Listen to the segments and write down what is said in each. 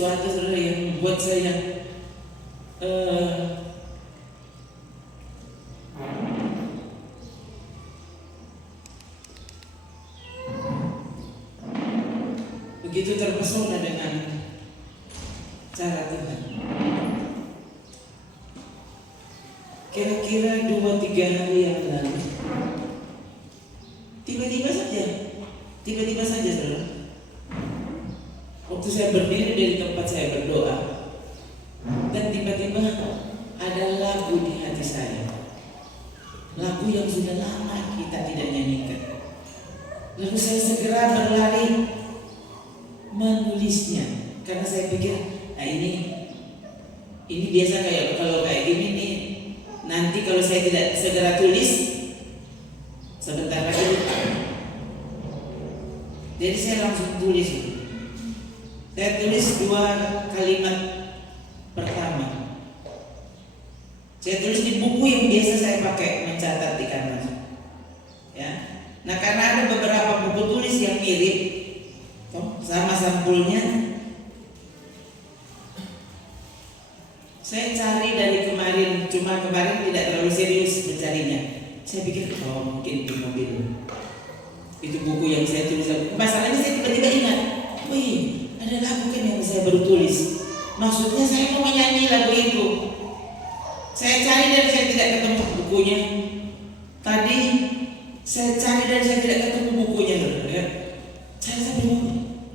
sesuatu saudara yang membuat saya begitu terpesona dengan cara Tuhan. Kira-kira 2-3 hari yang lalu, tiba-tiba saja saudara, waktu saya berdiri dari tempat saya berdoa, dan tiba-tiba ada lagu di hati saya, lagu yang sudah lama kita tidak nyanyikan. Lalu saya segera berlari menulisnya, karena saya pikir, nah ini biasa kalau kayak gini nih, nanti kalau saya tidak segera tulis, sebentar lagi lupa. Jadi saya langsung tulis. Saya tulis 2 kalimat pertama. Saya tulis di buku yang biasa saya pakai mencatat di kantor. Ya. Nah, karena ada beberapa buku tulis yang mirip, sama sampulnya, saya cari dari kemarin, cuma kemarin tidak terlalu serius mencarinya. Saya pikir, mungkin di mobil. Itu buku yang saya tulis. Masalahnya saya tiba-tiba ingat, wih, ada lagu kan yang saya baru tulis. Maksudnya saya mau menyanyi lagu itu. Saya cari dan saya tidak ketemu bukunya. Tadi saya cari dan saya tidak ketemu bukunya. Saya bingung,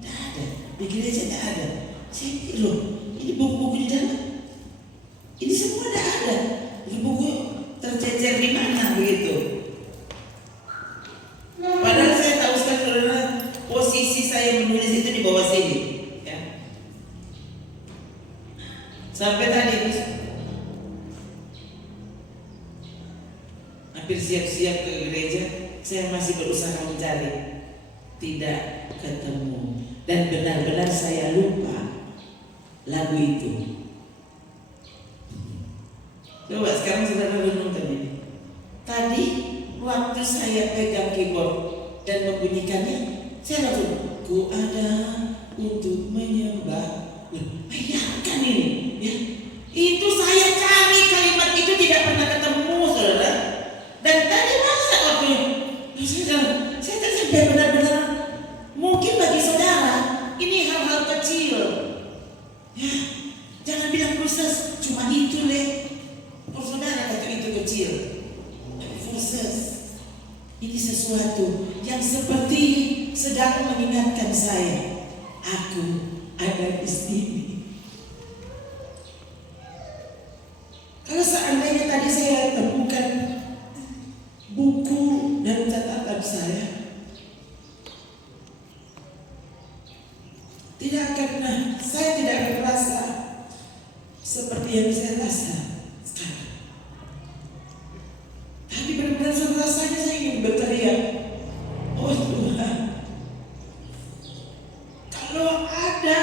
tidak ada. Di gereja tidak ada. Saya pikir, loh, ini buku-buku di dalam. Ini semua tidak ada. Ini buku tercecer di mana begitu? Padahal saya tahu sekali saudara, posisi saya menulis itu di bawah sini, ya. Sampai tadi hampir siap-siap ke gereja, saya masih berusaha mencari, tidak ketemu, dan benar-benar saya lupa lagu itu. Coba sekarang saudara renungkan ini. Tadi waktu saya pegang keyboard dan membunyikannya, saya langsung, ku ada untuk menyembah. Bayangkan ini, ya. Itu saya cari kalimat itu tidak pernah ketemu, saudara. Dan tadi masa waktu saya sampai benar-benar, mungkin bagi saudara ini hal-hal kecil, ya. Jangan bilang proses cuma itu leh. Saudara kata itu kecil, proses ini sesuatu yang seperti sedang mengingatkan saya, aku ada di sini. Kalau seandainya tadi saya temukan buku dan catatan saya, saya tidak akan merasa seperti yang saya rasa sekarang. Tapi benar-benar rasanya saya ingin berteriak, oh Tuhan, kalau ada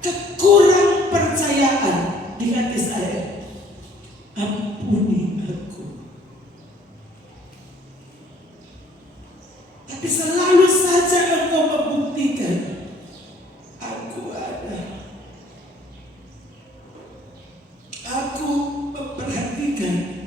kekurang percayaan di hati saya, ampuni aku. Tapi selalu saja Engkau membuktikan aku ada. Aku memperhatikan.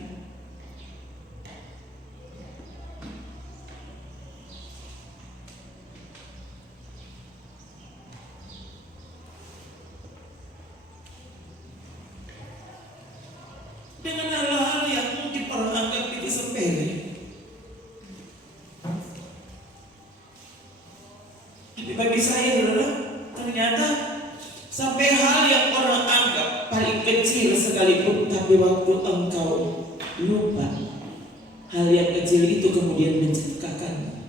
Dengan hal-hal yang mungkin orang anggap itu sepele, tapi bagi saya saudara, ternyata sampai hal yang orang anggap paling kecil sekalipun, tapi waktu engkau lupa, hal yang kecil itu kemudian menciptakan.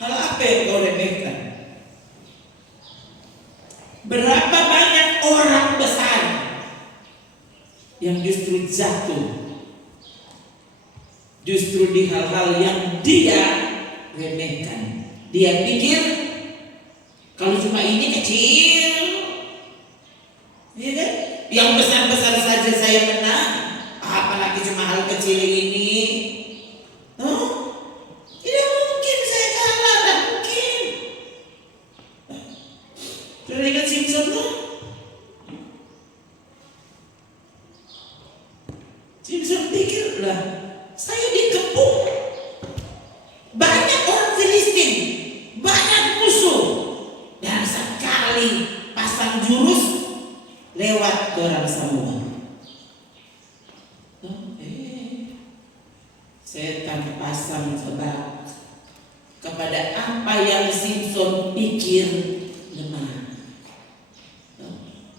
Hal apa yang kau remehkan? Berapa banyak orang besar yang justru jatuh justru di hal-hal yang dia remehkan. Dia pikir kalau cuma ini kecil, ya kan? Yang besar-besar saja saya menang, apalagi cuma hal kecil ini. Tidak mungkin saya kalah, tidak mungkin. Sudah ingat Simpson tuh? Simpson pikir lah, saya dikepung banyak orang Filistin, banyak musuh, dan sekali pasang jurus lewat orang semua. Setan pasang sebab kepada apa yang Simpson pikir lemah.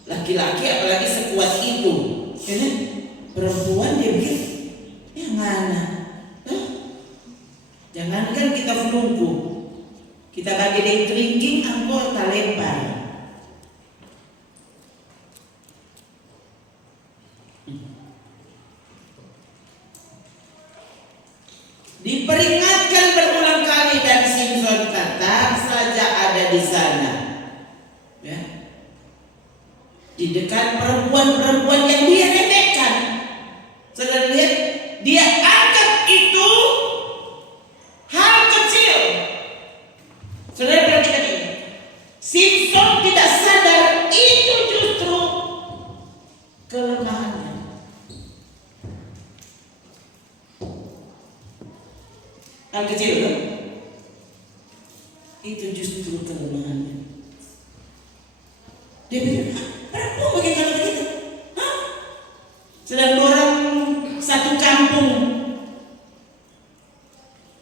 Laki-laki apalagi sekuat itu, ya, perempuan dia pikir ya mana? Jangankan kita menunggu, kita bagi dari kelingking anggota lempar. Diperingatkan berulang kali dan Simpson tetap saja ada di sana, ya, di dekat perempuan-perempuan yang dia remehkan. Saudara lihat, dia anggap itu hal kecil. Saudara perhatikan ini, Simpson tidak sadar itu justru kelemahannya. Hal kecil kan? Itu justru kelemahannya. Dia bilang, perempuan bagaimana begitu? Hah? Sedang orang satu kampung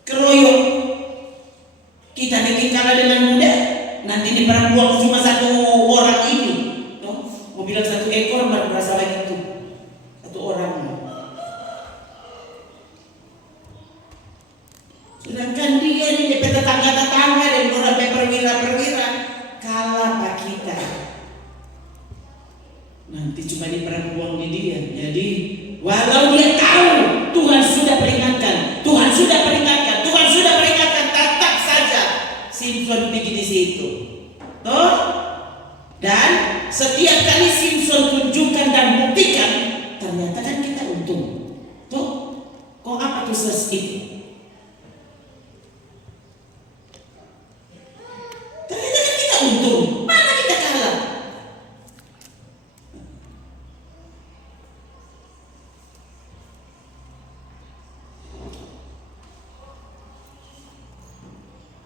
keroyok, kita bikin kalah dengan mudah. Nanti di perempuan cuma satu orang ini, mau bilang satu ekor merasa begitu, satu orang. Sedangkan dia ini DP tetangga-tetangga dan orang perwira-perwira kalah pak kita. Nanti cuma di perempuan di dia. Jadi walau dia tahu Tuhan sudah peringatkan, Tuhan sudah peringatkan, Tuhan sudah peringatkan, tetap saja Simpson pergi di situ. Toh? Dan setiap kali Simpson tunjukkan dan buktikan, ternyata kan kita untung. Toh? Kok apa tuh itu? Ternyata kan kita untung. Mana kita kalah?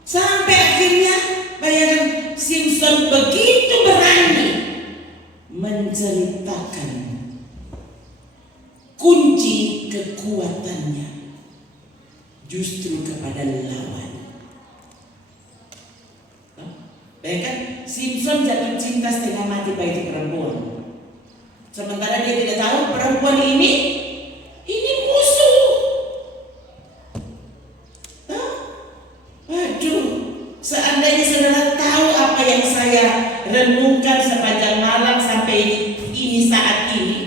Sampai akhirnya bayangkan Simpson begitu berani menceritakan kunci kekuatannya justru kepada lawan. Bayangkan Simpson jatuh cinta setengah mati pada itu perempuan. Sementara dia tidak tahu perempuan ini musuh. Aduh, seandainya saudara tahu apa yang saya renungkan sepanjang malam sampai ini saat ini,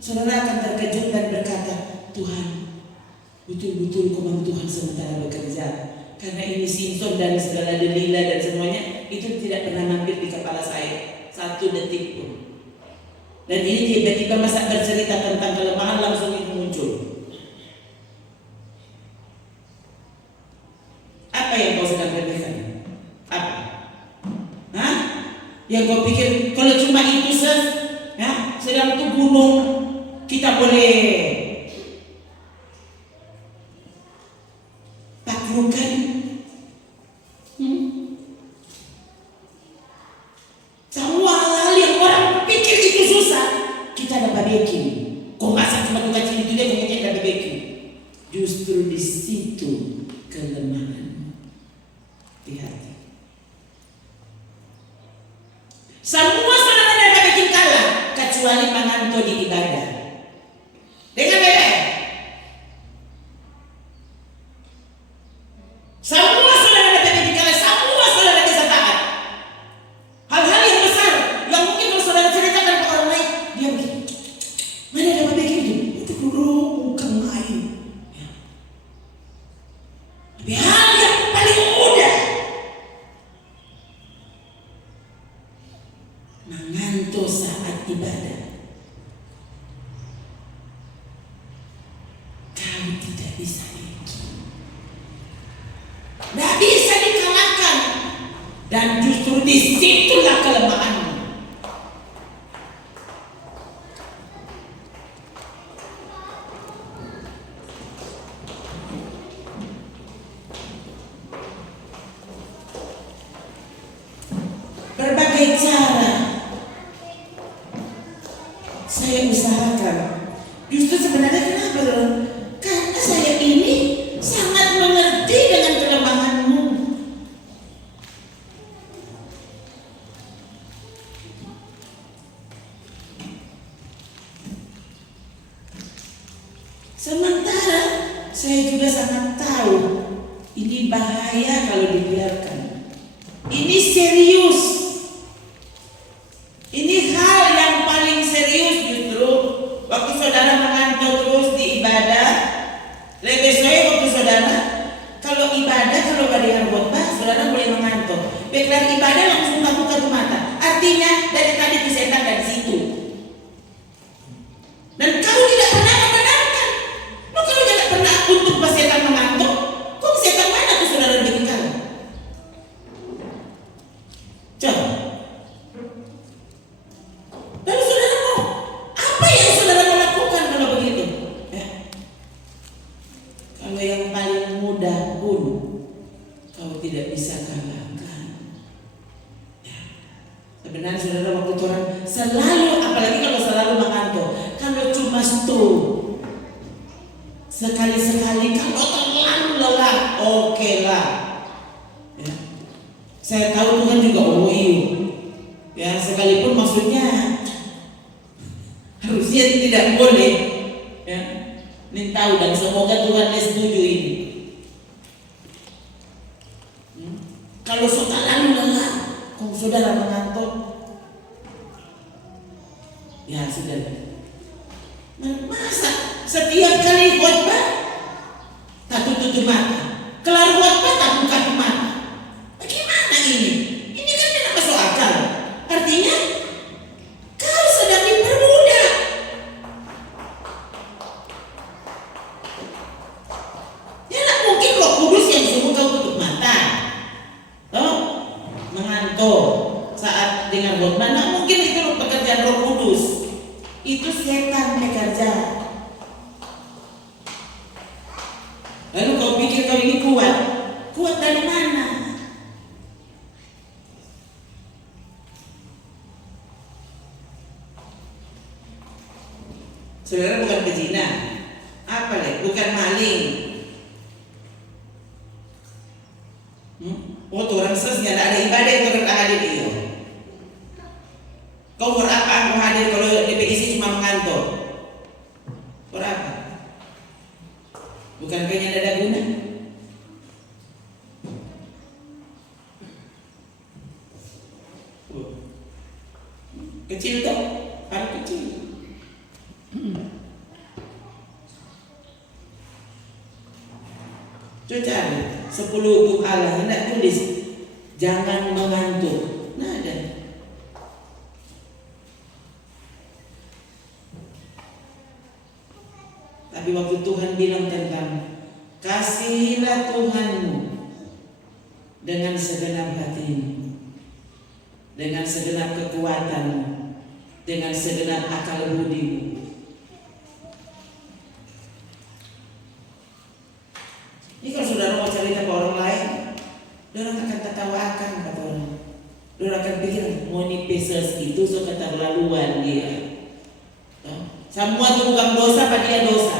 saudara akan terkejut dan berkata, Tuhan, betul-betul komando Tuhan sementara bekerja. Karena ini Simpson dan segala Delila dan semuanya itu tidak pernah mampir di kepala saya satu detik pun. Dan ini tiba-tiba masa bercerita tentang kelemahan langsung itu muncul. Apa yang kau sedang remehkan? Apa? Hah? Yang kau pikir kalau cuma itu ya, sedang itu gunung kita boleh taklukkan. Semua hal yang orang pikir itu susah kita dapat bikin. Kok masa cuma tukar ciri itu dia kemudian dapat bikin. Justru di situ kelemahan. Hati-hati. Semua saudara dapat bikin kalah kecuali menganto di ibadah. Dengan beda. Semua saudara dapat bikin kalah, semua saudara bisa taat. Hal-hal yang besar yang mungkin kalau saudara ceritakan ke orang lain, dia begini, mana dapat bikin itu dulu bukan main. Ya. Tapi hal yang paling mudah mengantuk saat ibadah. Kau tidak bisa tidak bisa dikalahkan. Dan justru disitulah saya usahakan. Justru sebenarnya kenapa, saudara? Karena saya ini sangat mengerti dengan kelemahanmu. Sementara saya juga sangat tahu ini bahaya kalau dibiarkan. Ini serius. Ini hal yang paling serius justru waktu saudara mengantuk terus di ibadah. Lebih saya waktu saudara kalau ibadah, kalau dengan khotbah, saudara boleh mengantuk. Kelar ibadah langsung buka mata. Artinya dari tadi di setan dari situ. Dan kau tidak pernah membenarkan. Lo kalau tidak pernah untuk pas setan mengantuk, kok setan mana tuh saudara bikin kau? Coba. Lalu saudara mau apa yang saudara mau lakukan kalau begitu? Kalau yang paling mudah pun kau tidak bisa kalahkan. Sebenarnya saudara waktu Tuhan selalu, apalagi kalau selalu mengantuk, kalau cuma stop sekali-sekali, kalau terlalu lelah, oke lah. Ya. Saya tahu Tuhan juga ya, sekalipun maksudnya harusnya tidak boleh. Ya, ini tahu dan semoga Tuhan setuju ini. Kalau sudah lalu lelah, kalau saudara mengantuk, ya sudah. Masa setiap kali khotbah tak tutup mata, kelar khotbah tak buka mata? Bagaimana ini? Ini kan tidak masuk akal. Artinya kau sedang diperbudak. Ya tak mungkin Roh Kudus yang suruh kau tutup mata, mengantuk saat dengar khotbah. Nah, mungkin itu pekerjaan Roh Kudus. Itu setan bekerja. Lalu kau pikir kau ini kuat? Kuat dari mana? Saudara bukan pezina, apa lagi? Bukan maling. Oh, tuh orang sesnya ada ibadah yang turut hadir itu. Kau berapa aku hadir kalau DPIC cuma mengantuk? Berapa? Bukan kayaknya ada guna? Kecil toh? Harus kecil. Coba cari 10 hukum Allah, hendak tulis jangan mengantuk. Nah, ada. Tapi waktu Tuhan bilang tentang kasihilah Tuhanmu dengan segenap hatimu, dengan segenap kekuatanmu, dengan segenap akal budimu. Ini kalau saudara mau cerita ke orang lain, orang akan tertawakan kata orang. Orang akan pikir mau ini pesos itu so keterlaluan dia. Semua itu bukan dosa, apa dia dosa?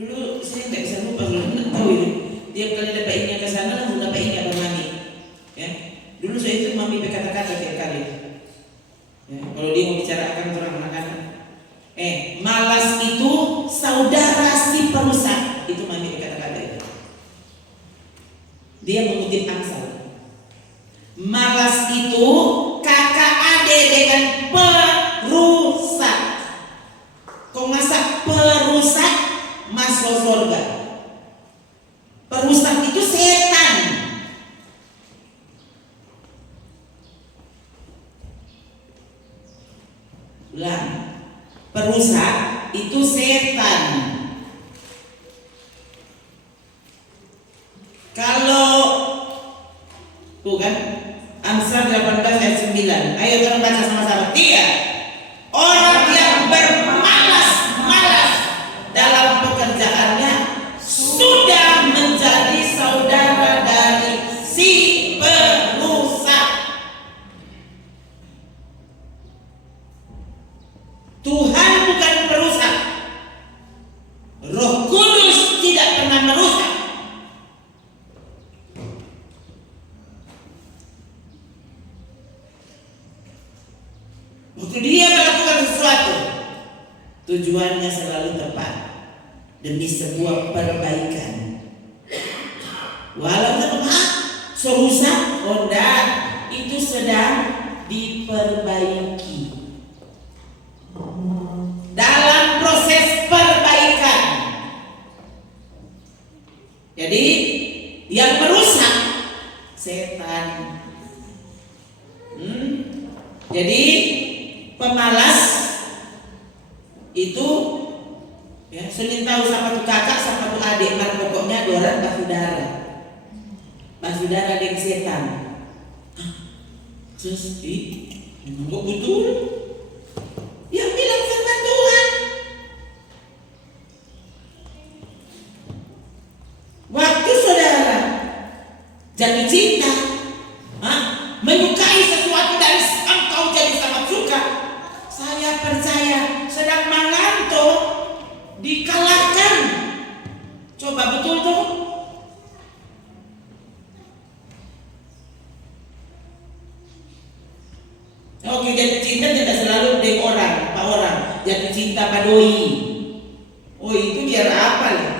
Dulu saya nggak bisa lupa, nggak tahu ini. Tiap kali ada bayinya ke sana langsung ada bayinya atau mami. Ya, dulu saya itu mami berkata-kata tiap kali. Ya, kalau dia mau bicara akan orang anak-anak, malas itu saudara si perusak. Itu mami berkata-kata itu. Dia mengutip Amsal. Malas itu kakak adik dengan perusak. Kau masa perusak masuk surga? Perusak itu setan. Ulang. Perusak itu setan. Kalau bukan Amsal 18 ayat 9. Ayo kita baca sama-sama. 3. Orang yang bermalas-malas dalam pekerjaannya sudah menjadi saudara dari si perusak. Tuhan bukan perusak. Roh Kudus tidak pernah merusak. Waktu dia melakukan sesuatu, tujuannya selalu tepat demi sebuah perbaikan. Walau serusak, enggak, itu sedang diperbaiki. Dalam proses perbaikan. Jadi yang merusak setan. Jadi pemalas itu ya, Senin tahu siapa tuh kakak, siapa tuh adik, kan pokoknya doran basudara dengan setan. Terus kok betul? Yang bilang firman Tuhan. Waktu saudara jatuh cinta, menyukai sesuatu dan engkau jadi sangat suka, saya percaya sedang mengantuk, dikalahkan. Coba betul tuh. Oke, jatuh cinta tidak selalu dengan orang, pak orang. Jatuh cinta pada doi. Oh itu biar apa lah?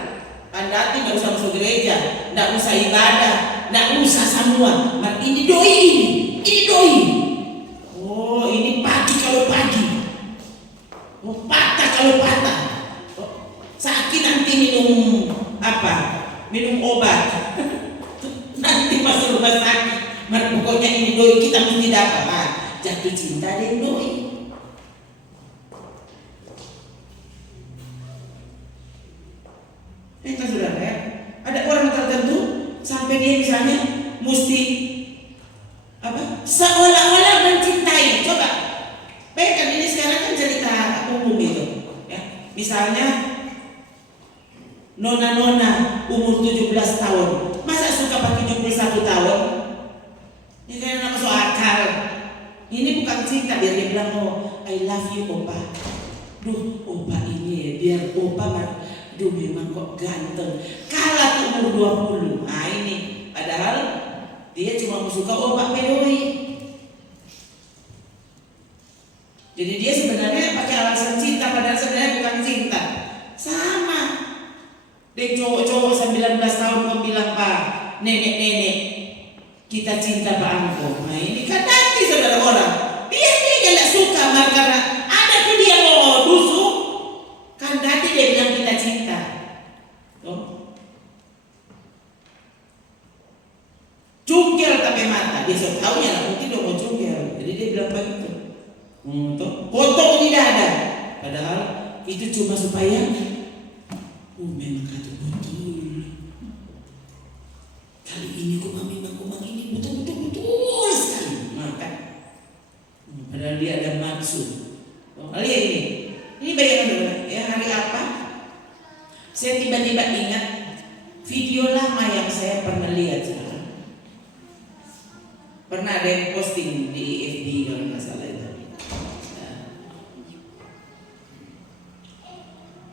Andati nggak usah masuk gereja, nggak usah ibadah, nggak usah semua. Ini doi, ini doi. Oh ini pagi kalau pagi. Oh patah kalau patah. Oh, sakit nanti minum apa? Minum obat. Nanti masuk rumah sakit. Pokoknya ini doi kita mesti dapat. Jatuh cinta dengan doi. Itu saudara ya. Ada orang tertentu sampai dia misalnya mesti apa? Seolah-olah mencintai. Coba. Bayangkan ini sekarang kan cerita umum itu, ya. Misalnya nona-nona umur 17 tahun, masa suka pakai 71 tahun? Ini kan masuk akal. Ini bukan cinta, biar dia bilang, oh I love you opa. Duh opa ini ya, biar opa duh memang kok ganteng. Kalah tuh umur 20. Nah ini, padahal dia cuma suka opa pedoi. Jadi dia sebenarnya pakai alasan cinta, padahal sebenarnya bukan cinta. Sama. Dek cowok-cowok 19 tahun mau bilang, Pak, nenek-nenek, kita cinta Pak Angko. Nah ini kan nanti saudara orang. Dia tidak suka karena ada tuh dia mau busuk. Kan nanti dia bilang kita cinta. Tuh. Cungkil tapi mata. Dia sudah tahu lah mungkin dia mau cungkil. Jadi dia bilang begitu. Potong di dada. Padahal itu cuma supaya memang kata betul. Kali ini memang ini betul sekali. Maka padahal dia ada maksud. Lihat ini bayangkan ya, hari apa? Saya tiba-tiba ingat video lama yang saya pernah lihat sekarang. Pernah ada yang posting di FB kalau nggak salah itu.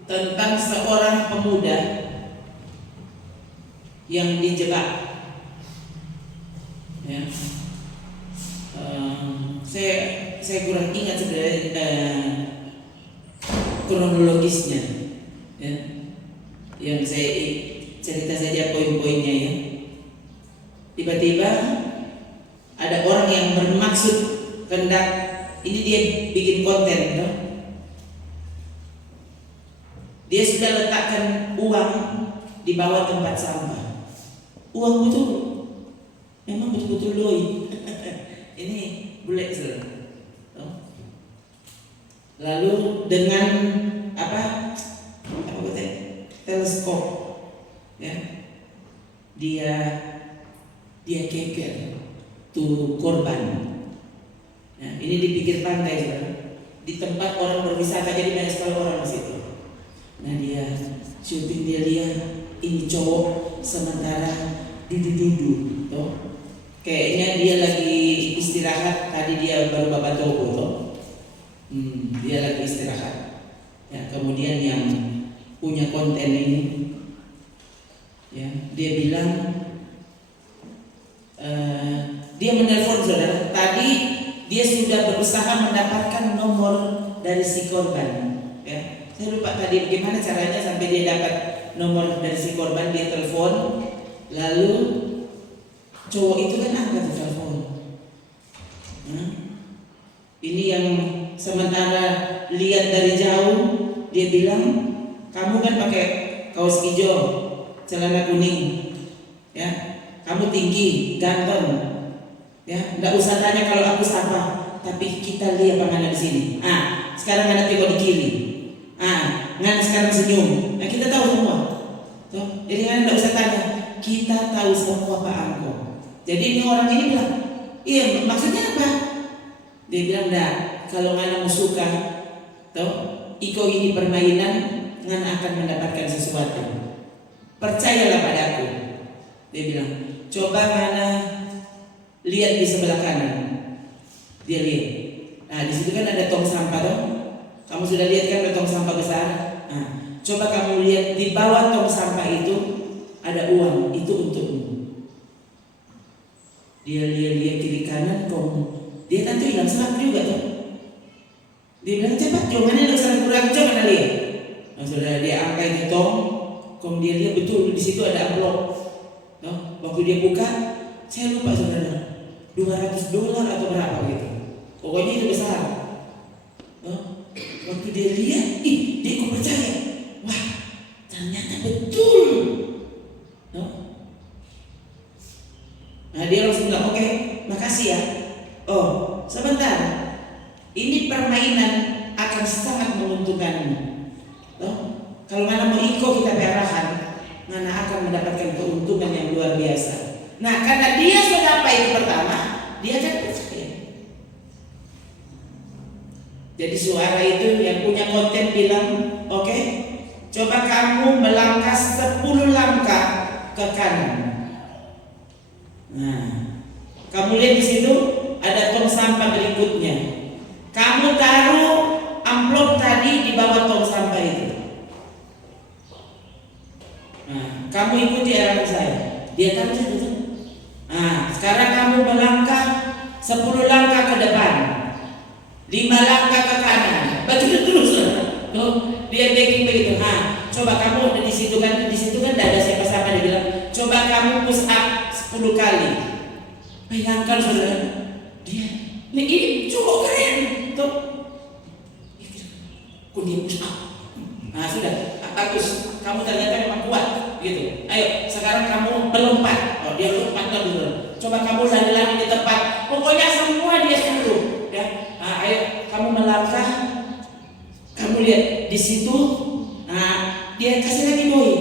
Tentang seorang pemuda yang dijebak. Ya. Saya kurang ingat sebenarnya kronologisnya. Ya. Yang saya cerita saja poin-poinnya ya. Tiba-tiba ada orang yang bermaksud hendak ini dia bikin konten, no? Dia sudah letakkan uang di bawah tempat sampah. Uang betul, memang betul-betul doi. Ini boleh sih. Lalu dengan apa teleskop, ya, dia keker. tuh korban. Nah, ini di pinggir pantai, saudara. Di tempat orang berwisata, jadi banyak sekali orang di situ. Nah, dia syuting, dia lihat ini cowok sementara duduk-duduk, toh. Kayaknya dia lagi istirahat. Tadi dia baru babat togo, toh. Dia lagi istirahat. Ya, kemudian yang punya konten ini, ya, dia bilang, dia menelpon saudara. Tadi dia sudah berusaha mendapatkan nomor dari si korban. Ya, saya lupa tadi bagaimana caranya sampai dia dapat nomor dari si korban. Dia telepon, lalu cowok itu kan angkat telepon. Ini yang sementara lihat dari jauh, dia bilang, kamu kan pakai kaos hijau, celana kuning, ya, kamu tinggi, ganteng, ya, nggak usah tanya kalau aku siapa, tapi kita lihat bagaimana di sini. Sekarang ada tengok di kiri, ngana sekarang senyum, nah kita tahu semua. Tuh, jadi ngana nggak usah tanya, kita tahu semua Pak Angko. Jadi ini orang ini bilang, iya maksudnya apa? Dia bilang, enggak, kalau ngana mau suka, tuh, iko ini permainan, ngana akan mendapatkan sesuatu. Percayalah padaku. Dia bilang, coba ngana lihat di sebelah kanan. Dia lihat. Nah, di situ kan ada tong sampah, toh. Kamu sudah lihat kan ada tong sampah besar? Nah, coba kamu lihat di bawah tong sampah itu ada uang, itu untukmu. Dia lihat kiri kanan, dia kan tuh hilang serat juga, toh. Dia bilang, cepat, jangan ada salah kurang, jangan lihat. Nah, saudara, dia angkat itu tong, dia lihat betul di situ ada amplop. Nah, waktu dia buka, saya lupa saudara, $200 atau berapa gitu. Pokoknya itu besar. Nah, waktu dia lihat, dia kok percaya. Wah, ternyata betul. Nah, dia langsung bilang, oke, makasih ya. Oh, sebentar. Ini permainan akan sangat menguntungkanmu. Kalau ngana mau ikut kita pearahan, ngana akan mendapatkan keuntungan yang luar biasa. Nah, karena dia sudah apa itu pertama, dia akan percaya. Jadi suara itu yang punya konten bilang, oke, coba kamu melangkah 10 langkah ke kanan. Nah, kamu lihat di situ ada tong sampah berikutnya. Kamu taruh amplop tadi di bawah tong sampah itu. Nah, kamu ikuti arahan saya. Dia taruh situ. Nah, sekarang kamu melangkah 10 langkah ke depan, 5 langkah ke kanan. Begitu terus. Tuh, dia baking begitu. Nah, coba kamu di situ kan tidak ada siapa-siapa. Dia bilang, coba kamu push up 10 kali. Bayangkan saudara, dia ini cowok keren. Tuh, kok dia push up? Nah, sudah, bagus. Kamu ternyata memang kuat, gitu. Ayo, sekarang kamu melompat. Oh, dia lompat dulu. Coba kamu lari-lari di tempat. Pokoknya semua dia suruh, ya. Nah, ayo, kamu melangkah. Kamu lihat di situ. Nah, dia kasih lagi doi.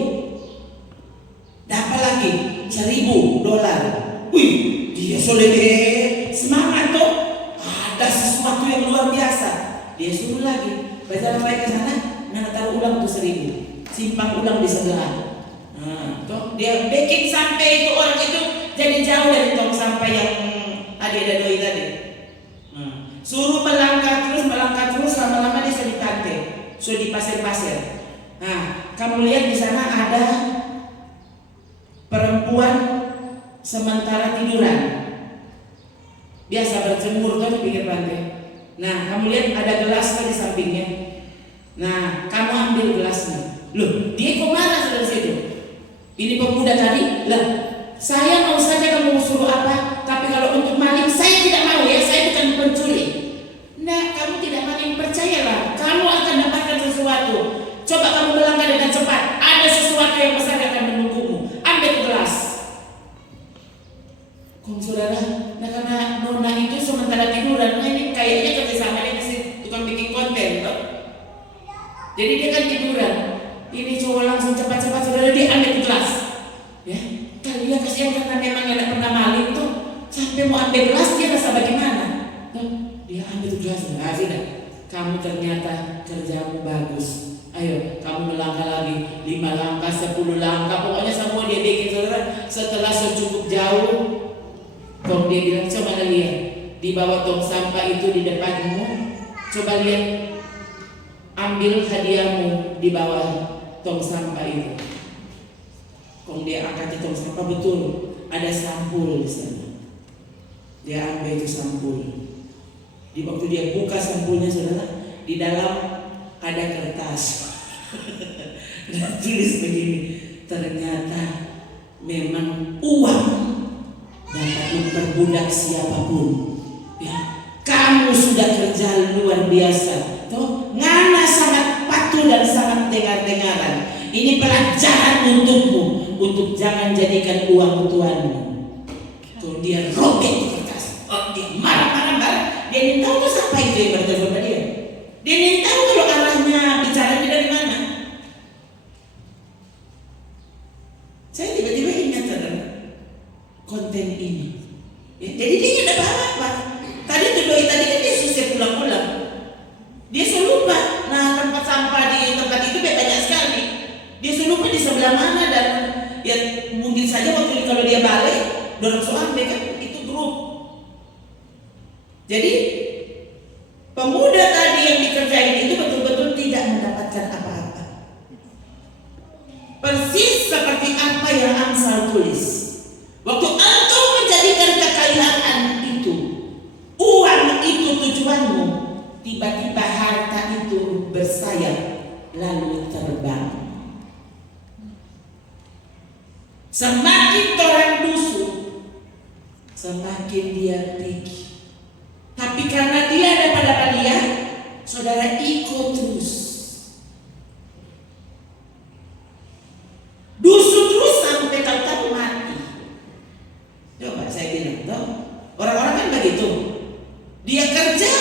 Dapat lagi $1.000. Wih, dia soleh semangat tuh. Ada sesuatu yang luar biasa. Dia suruh lagi. Baca sampai ke sana, nah taruh ulang tuh 1.000. Simpang ulang di sebelah. Nah, toh dia baking sampai itu orang itu jadi jauh dari tong sampah yang ada doi tadi. Suruh melangkah terus lama-lama dia sudah di pantai, sudah di pasir-pasir. Nah, kamu lihat di sana ada perempuan sementara tiduran. Biasa berjemur tuh di pinggir pantai. Nah, kamu lihat ada gelas di sampingnya. Nah, kamu ambil gelasnya. Loh, dia kok marah dari situ? Ini pemuda tadi, lah, saya mau saja kamu suruh apa, tapi kalau untuk maling saya tidak mau ya, saya bukan pencuri. Nah, kamu tidak maling, percayalah, kamu akan dapatkan sesuatu. Coba kamu melangkah dengan cepat, ada sesuatu yang besar yang akan menunggumu. Ambil gelas. Saudara, nah karena nona itu sementara tiduran, nah ini kayaknya kerjasama dia masih tukang bikin konten, toh. Jadi dia kan tiduran. Ini cowok langsung cepat-cepat saudara dia ambil gelas. Ya, kalian kasihan karena memang tidak pernah maling tuh. dia ambil tugas. Sudah, kamu ternyata kerjamu bagus. Ayo, kamu melangkah lagi 5 langkah, 10 langkah, pokoknya semua dia bikin, saudara. Setelah cukup jauh, kok dia bilang, coba lihat di bawah tong sampah itu di depanmu, coba lihat, ambil hadiahmu di bawah tong sampah itu. Kok dia angkat di tong sampah, betul ada sampul di sana. Dia ambil itu sampul. Di waktu dia buka sampulnya, saudara, di dalam ada kertas. Dan tulis begini, ternyata memang uang dapat memperbudak siapapun. Ya, kamu sudah kerja luar biasa. Tuh, ngana sangat patuh dan sangat dengar-dengaran. Ini pelajaran untukmu, untuk jangan jadikan uang tuanmu. Kalau dia robek kertas, dia marah-marah, dia ingin tahu terus apa itu yang bertelepon dia. Dia ingin tahu kalau arahnya bicaranya dari mana. Saya tiba-tiba ingat konten ini. Ya, jadi dia tidak apa-apa. Tadi tuh doi tadi kan dia susah pulang-pulang. Dia selalu lupa. Nah, tempat sampah di tempat itu banyak sekali. Dia selalu lupa di sebelah mana, dan ya mungkin saja waktu kalau dia balik, dorong soal kan itu grup. Jadi pemuda tadi yang dikerjain itu betul-betul tidak mendapatkan apa-apa. Persis seperti apa yang Amsal tulis. Waktu engkau menjadikan kekayaan itu, uang itu tujuanmu, tiba-tiba harta itu bersayap lalu terbang. Semakin orang busuk, semakin dia pergi. Tapi karena dia ada pada dia, saudara ikut terus. Dusu terus sampai tahu-tahu mati. Coba saya bilang, tahu? Orang-orang kan begitu. Dia kerja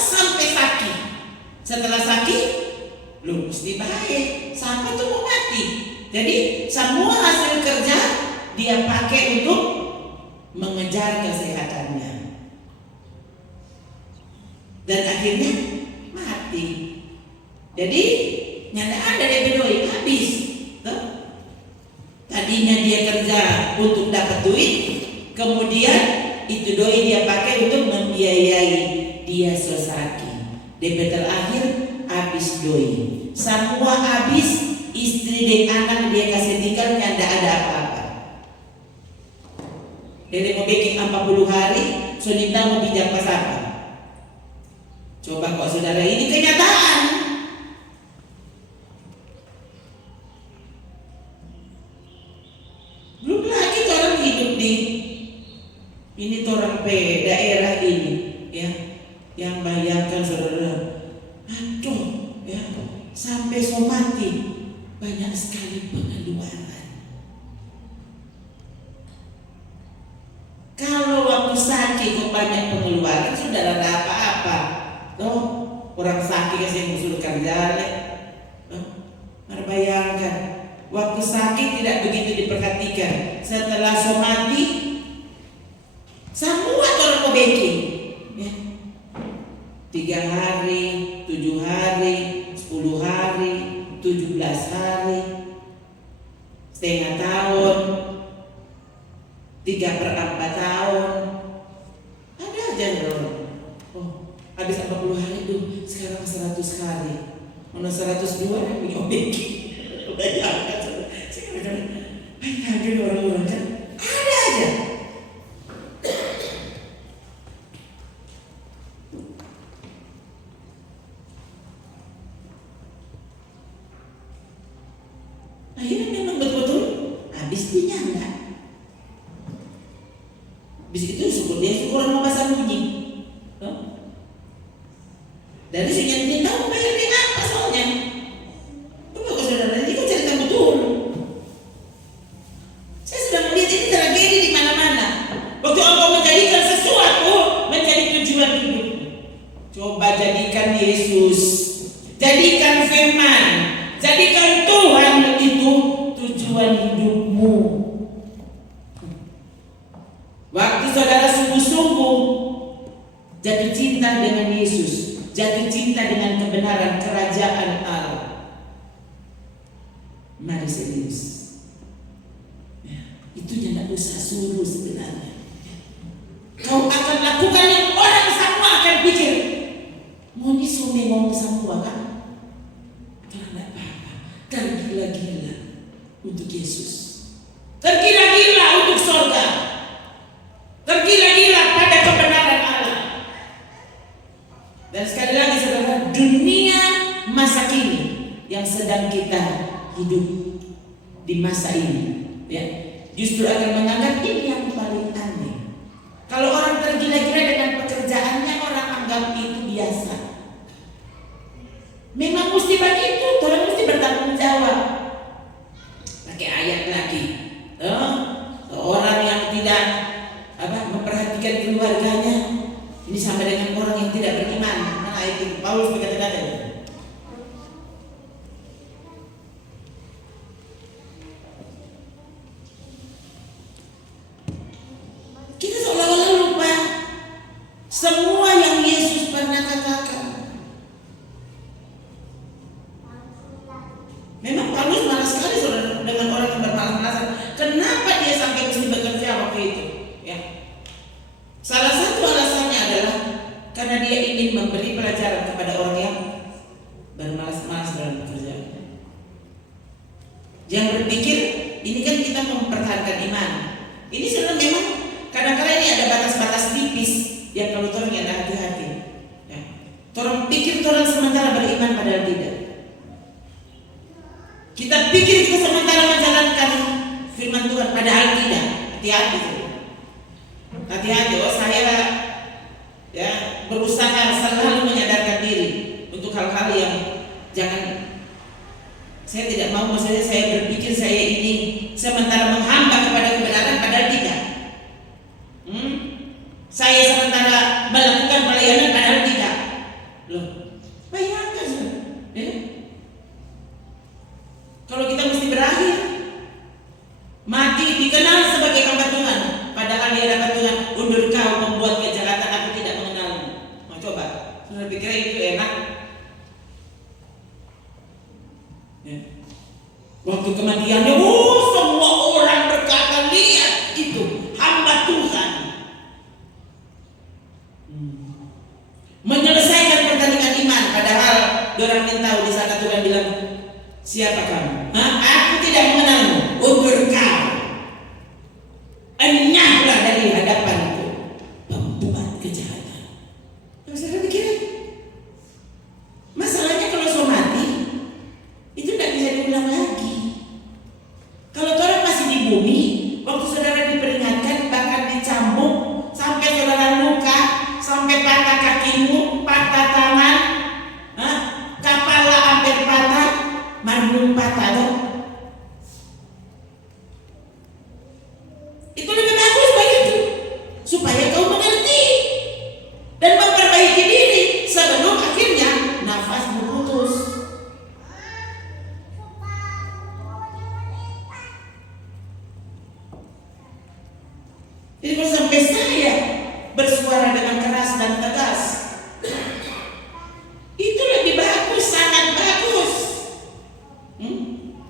sampai sakit. Setelah sakit, lu mesti baik. Sampai tuh mau mati. Jadi semua hasil kerja dia pakai untuk mengejar kesehatannya. Dan akhirnya mati. Jadi nyanda ada dia doi habis. Tuh. Tadinya dia kerja untuk dapat duit, kemudian itu doi dia pakai untuk membiayai dia sosaki. DP terakhir habis doi. Semua habis, istri dan anak dia kasih tinggal, nyanda ada apa-apa. Dia mau bikin 40 hari, sonita mau bijak pas apa? Coba kok saudara, ini kenyataan. Belum lagi orang hidup di ini orang daerah ini, ya, yang bayangkan saudara, aduh, ya, sampai somati banyak sekali pengeluaran. Kalau waktu sakit kok banyak pengeluaran, saudara ada apa-apa. Orang sakit kasih musuh kerja, bayangkan waktu sakit tidak begitu diperhatikan. Setelah somati, semua orang mau baking, ya. 3 hari, 7 hari, 10 hari, 17 hari, setengah tahun, 3/4 tahun, ada aja orang. Habis 40 hari tuh, sekarang 100 hari. Mana 102 yang punya obeki. Bayangkan, sekarang bayangkan orang-orang kan ada aja. Akhirnya memang betul-betul habis punya enggak. Habis itu syukur orang mau pasang bunyi. Dari sini yang dia tahu bayar dia apa soalnya. Coba kau saudara, ini kau cerita betul. Saya sudah melihat ini tragedi di mana-mana. Waktu engkau menjadikan sesuatu menjadi tujuan hidup. Coba jadikan Yesus, jadikan firman, jadikan Tuhan itu tujuan hidupmu. Waktu saudara sungguh-sungguh jatuh cinta dengan Yesus, jatuh cinta dengan kebenaran kerajaan Allah. Mari serius. Ya, itu jangan usah suruh sebenarnya. Kau akan lakukan yang orang semua akan pikir. Mau disuruh ngomong semua kan? Kalau tidak apa-apa, tergila-gila untuk Yesus, tergila-gila untuk surga, tergila-gila pada kebenaran Allah. Dan sekali lagi saudara, dunia masa kini yang sedang kita hidup di masa ini, ya, justru akan menganggap ini yang paling aneh. Kalau orang tergila-gila dengan pekerjaannya, orang anggap itu biasa. Memang mesti begitu, orang mesti bertanggung jawab. Pakai ayat lagi, orang yang tidak memperhatikan keluarganya, ini sama dengan orang yang tidak beriman. Mana ayat itu? Paulus berkata-kata. Kita seolah-olah lupa semua yang Yesus pernah katakan. Memang Paulus marah sekali saudara dengan orang yang bermalas-malasan. Kenapa dia sampai mesti bekerja waktu itu? Ya. Salah satu alasannya adalah karena dia ingin memberi pelajaran kepada orang yang bermalas-malas dalam bekerja. Jangan berpikir ini kan kita mempertahankan iman. Ini sebenarnya memang kadang-kadang ini ada batas-batas tipis yang kalau orang ada hati-hati. Ya. Orang pikir orang sementara beriman padahal tidak. Kita pikir kita sementara menjalankan firman Tuhan padahal tidak. Hati-hati. Hati-hati. Saya ya berusaha selalu menyadarkan diri untuk hal-hal yang jangan. Saya tidak mau, maksudnya saya berpikir saya ini sementara menghamba kepada kebenaran padahal tidak. Saya sementara melakukan pelayanan padahal tidak. Loh, bayangkan ya? Kalau kita mesti berakhir mati dikenal sebagai hamba Tuhan, padahal di hadapan Tuhan, undur kau membuat kejahatan, aku tidak mengenalmu. Mau coba? Sudah pikir itu enak? Ya. Waktu kematiannya, semua orang berkata, lihat itu hamba Tuhan. Menyelesaikan pertandingan iman, padahal orang ingin tahu di sana Tuhan bilang, siapa kamu? Aku tidak mengenalmu. Undur kau, enyahlah dari hadapanku, pembuat kejahatan. Yang saya pikir, masalahnya kalau sudah mati itu tidak bisa diulang lagi. Kalau orang masih di bumi, waktu saudara diperingatkan, bahkan dicambuk sampai saudara luka, sampai patah kakimu, patah tangan, kepala hampir patah, manung patah dong. Itu lebih bagus begitu, supaya kau mengerti dan memperbaiki diri sebelum akhirnya nafasmu putus. Jadi kalau sampai saya bersuara dengan keras dan tegas, itu lebih bagus, sangat bagus,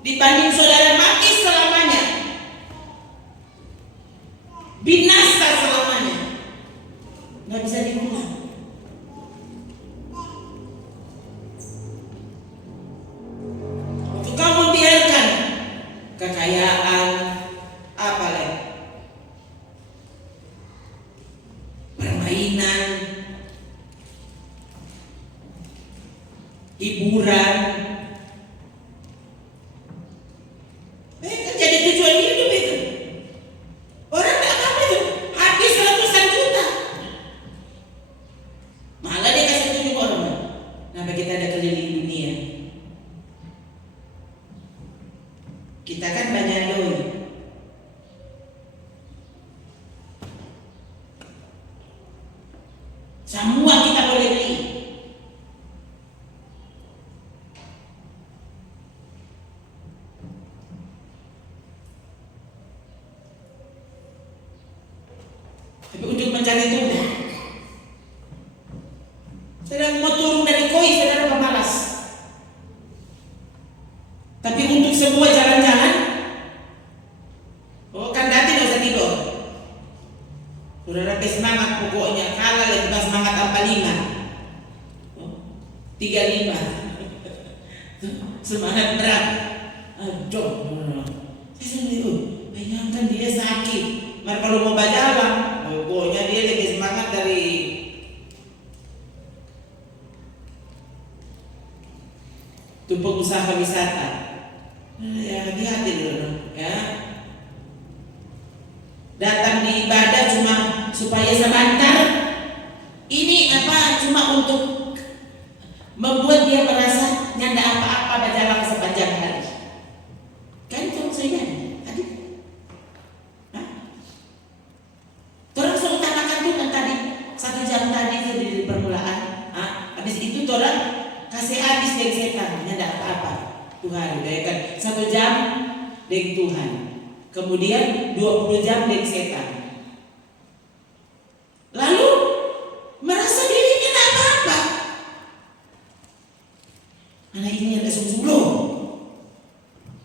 dibanding saudara mati selamanya, binasa selamanya, nggak bisa diulang. Waktu kamu biarkan kekayaan, apa lagi, permainan, hiburan, kan jadi tujuan hidup itu. Orang tak tahu itu habis ratusan juta, malah dia kasih tunjuk orang. Kenapa kita ada keliling dunia? Kita kan banyak doi. Semua kita boleh beli. Tapi untuk mencari Tuhan, Sedang mau turun dari koi, saudara pemalas. Tapi untuk semua jalan-jalan, oh kan dati nggak usah tidur. Saudara semangat pokoknya, kalah lebih semangat 45, 35, semangat berat. Aduh, saya sendiri, bayangkan dia sakit. Maka kalau mau berjalan, pokoknya dia lebih semangat dari itu pengusaha wisata. Ya hati-hati dulu, ya. Datang di ibadah cuma supaya sebentar. Ini cuma untuk membuat dia merasa nyanda apa-apa berjalan sepanjang hari. Kan itu saya tadi. Terus utamakan tuh kan tadi 1 jam tadi di permulaan. Habis itu orang kasih habis dengan setan, nyanda apa-apa. Tuhan, kan 1 jam dengan Tuhan. Kemudian 20 jam dengan setan. Lalu merasa dirinya tidak apa-apa. Anak ini ada sungguh-sungguh.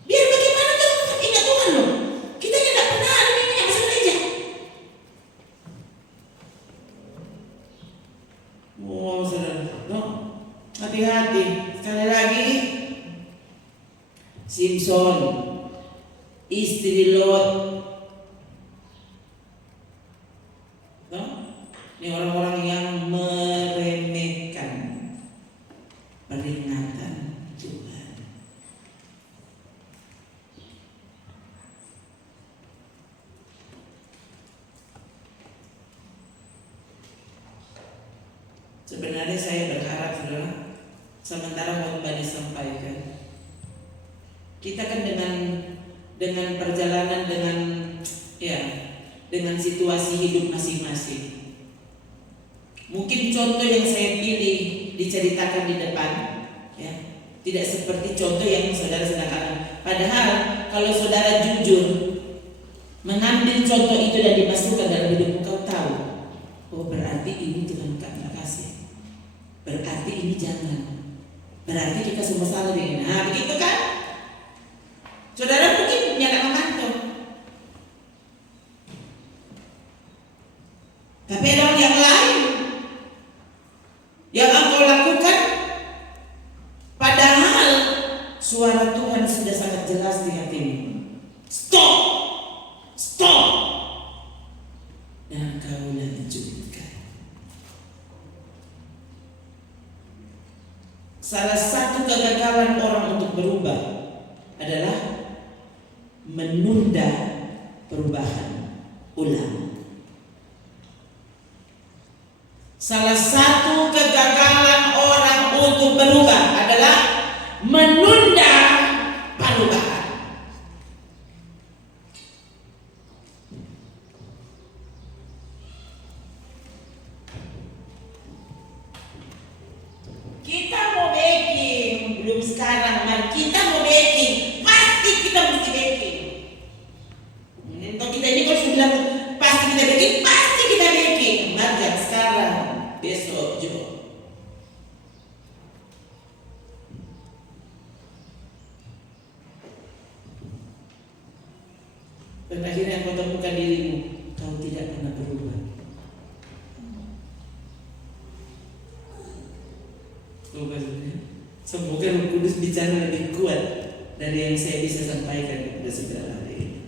Biar bagaimana tuh ingat Tuhan loh. Kita tidak pernah ada ini masuk gereja. Wow, saudara, no, hati-hati. Sekali lagi, Simpson, istri Lot, no? Ini orang-orang yang meremehkan peringatan Tuhan. Sebenarnya saya berharap, saudara, sementara khotbah disampaikan, kita kan dengan perjalanan dengan situasi hidup masing-masing. Mungkin contoh yang saya pilih diceritakan di depan, ya, tidak seperti contoh yang saudara sedang alami. Padahal kalau saudara jujur mengambil contoh itu dan dimasukkan dalam hidup, engkau tahu, oh berarti ini Tuhan tak kasih, berarti ini jangan, berarti kita semua salah dengan. Begitu kan? Saudara mungkin tidak memantau, tapi ada yang lain yang engkau lakukan, padahal suara Tuhan sudah sangat jelas di hatimu. Stop, dan kau lanjutkan. Salah satu kegagalan orang untuk berubah adalah menunda perubahan ulang. Salah satu kegagalan orang untuk berubah adalah menunda perubahan. Kita mau baking, belum sekarang, mari kita mau baking, pasti kita mesti baking. Untuk kita ini kalau sudah bilang pasti kita baking, pasti kita baking. Mari sekarang, besok juga. Dan akhirnya kau temukan dirimu, kau tidak pernah berubah. Semoga Roh Kudus bicara lebih kuat dari yang saya bisa sampaikan kepada saudara hari ini.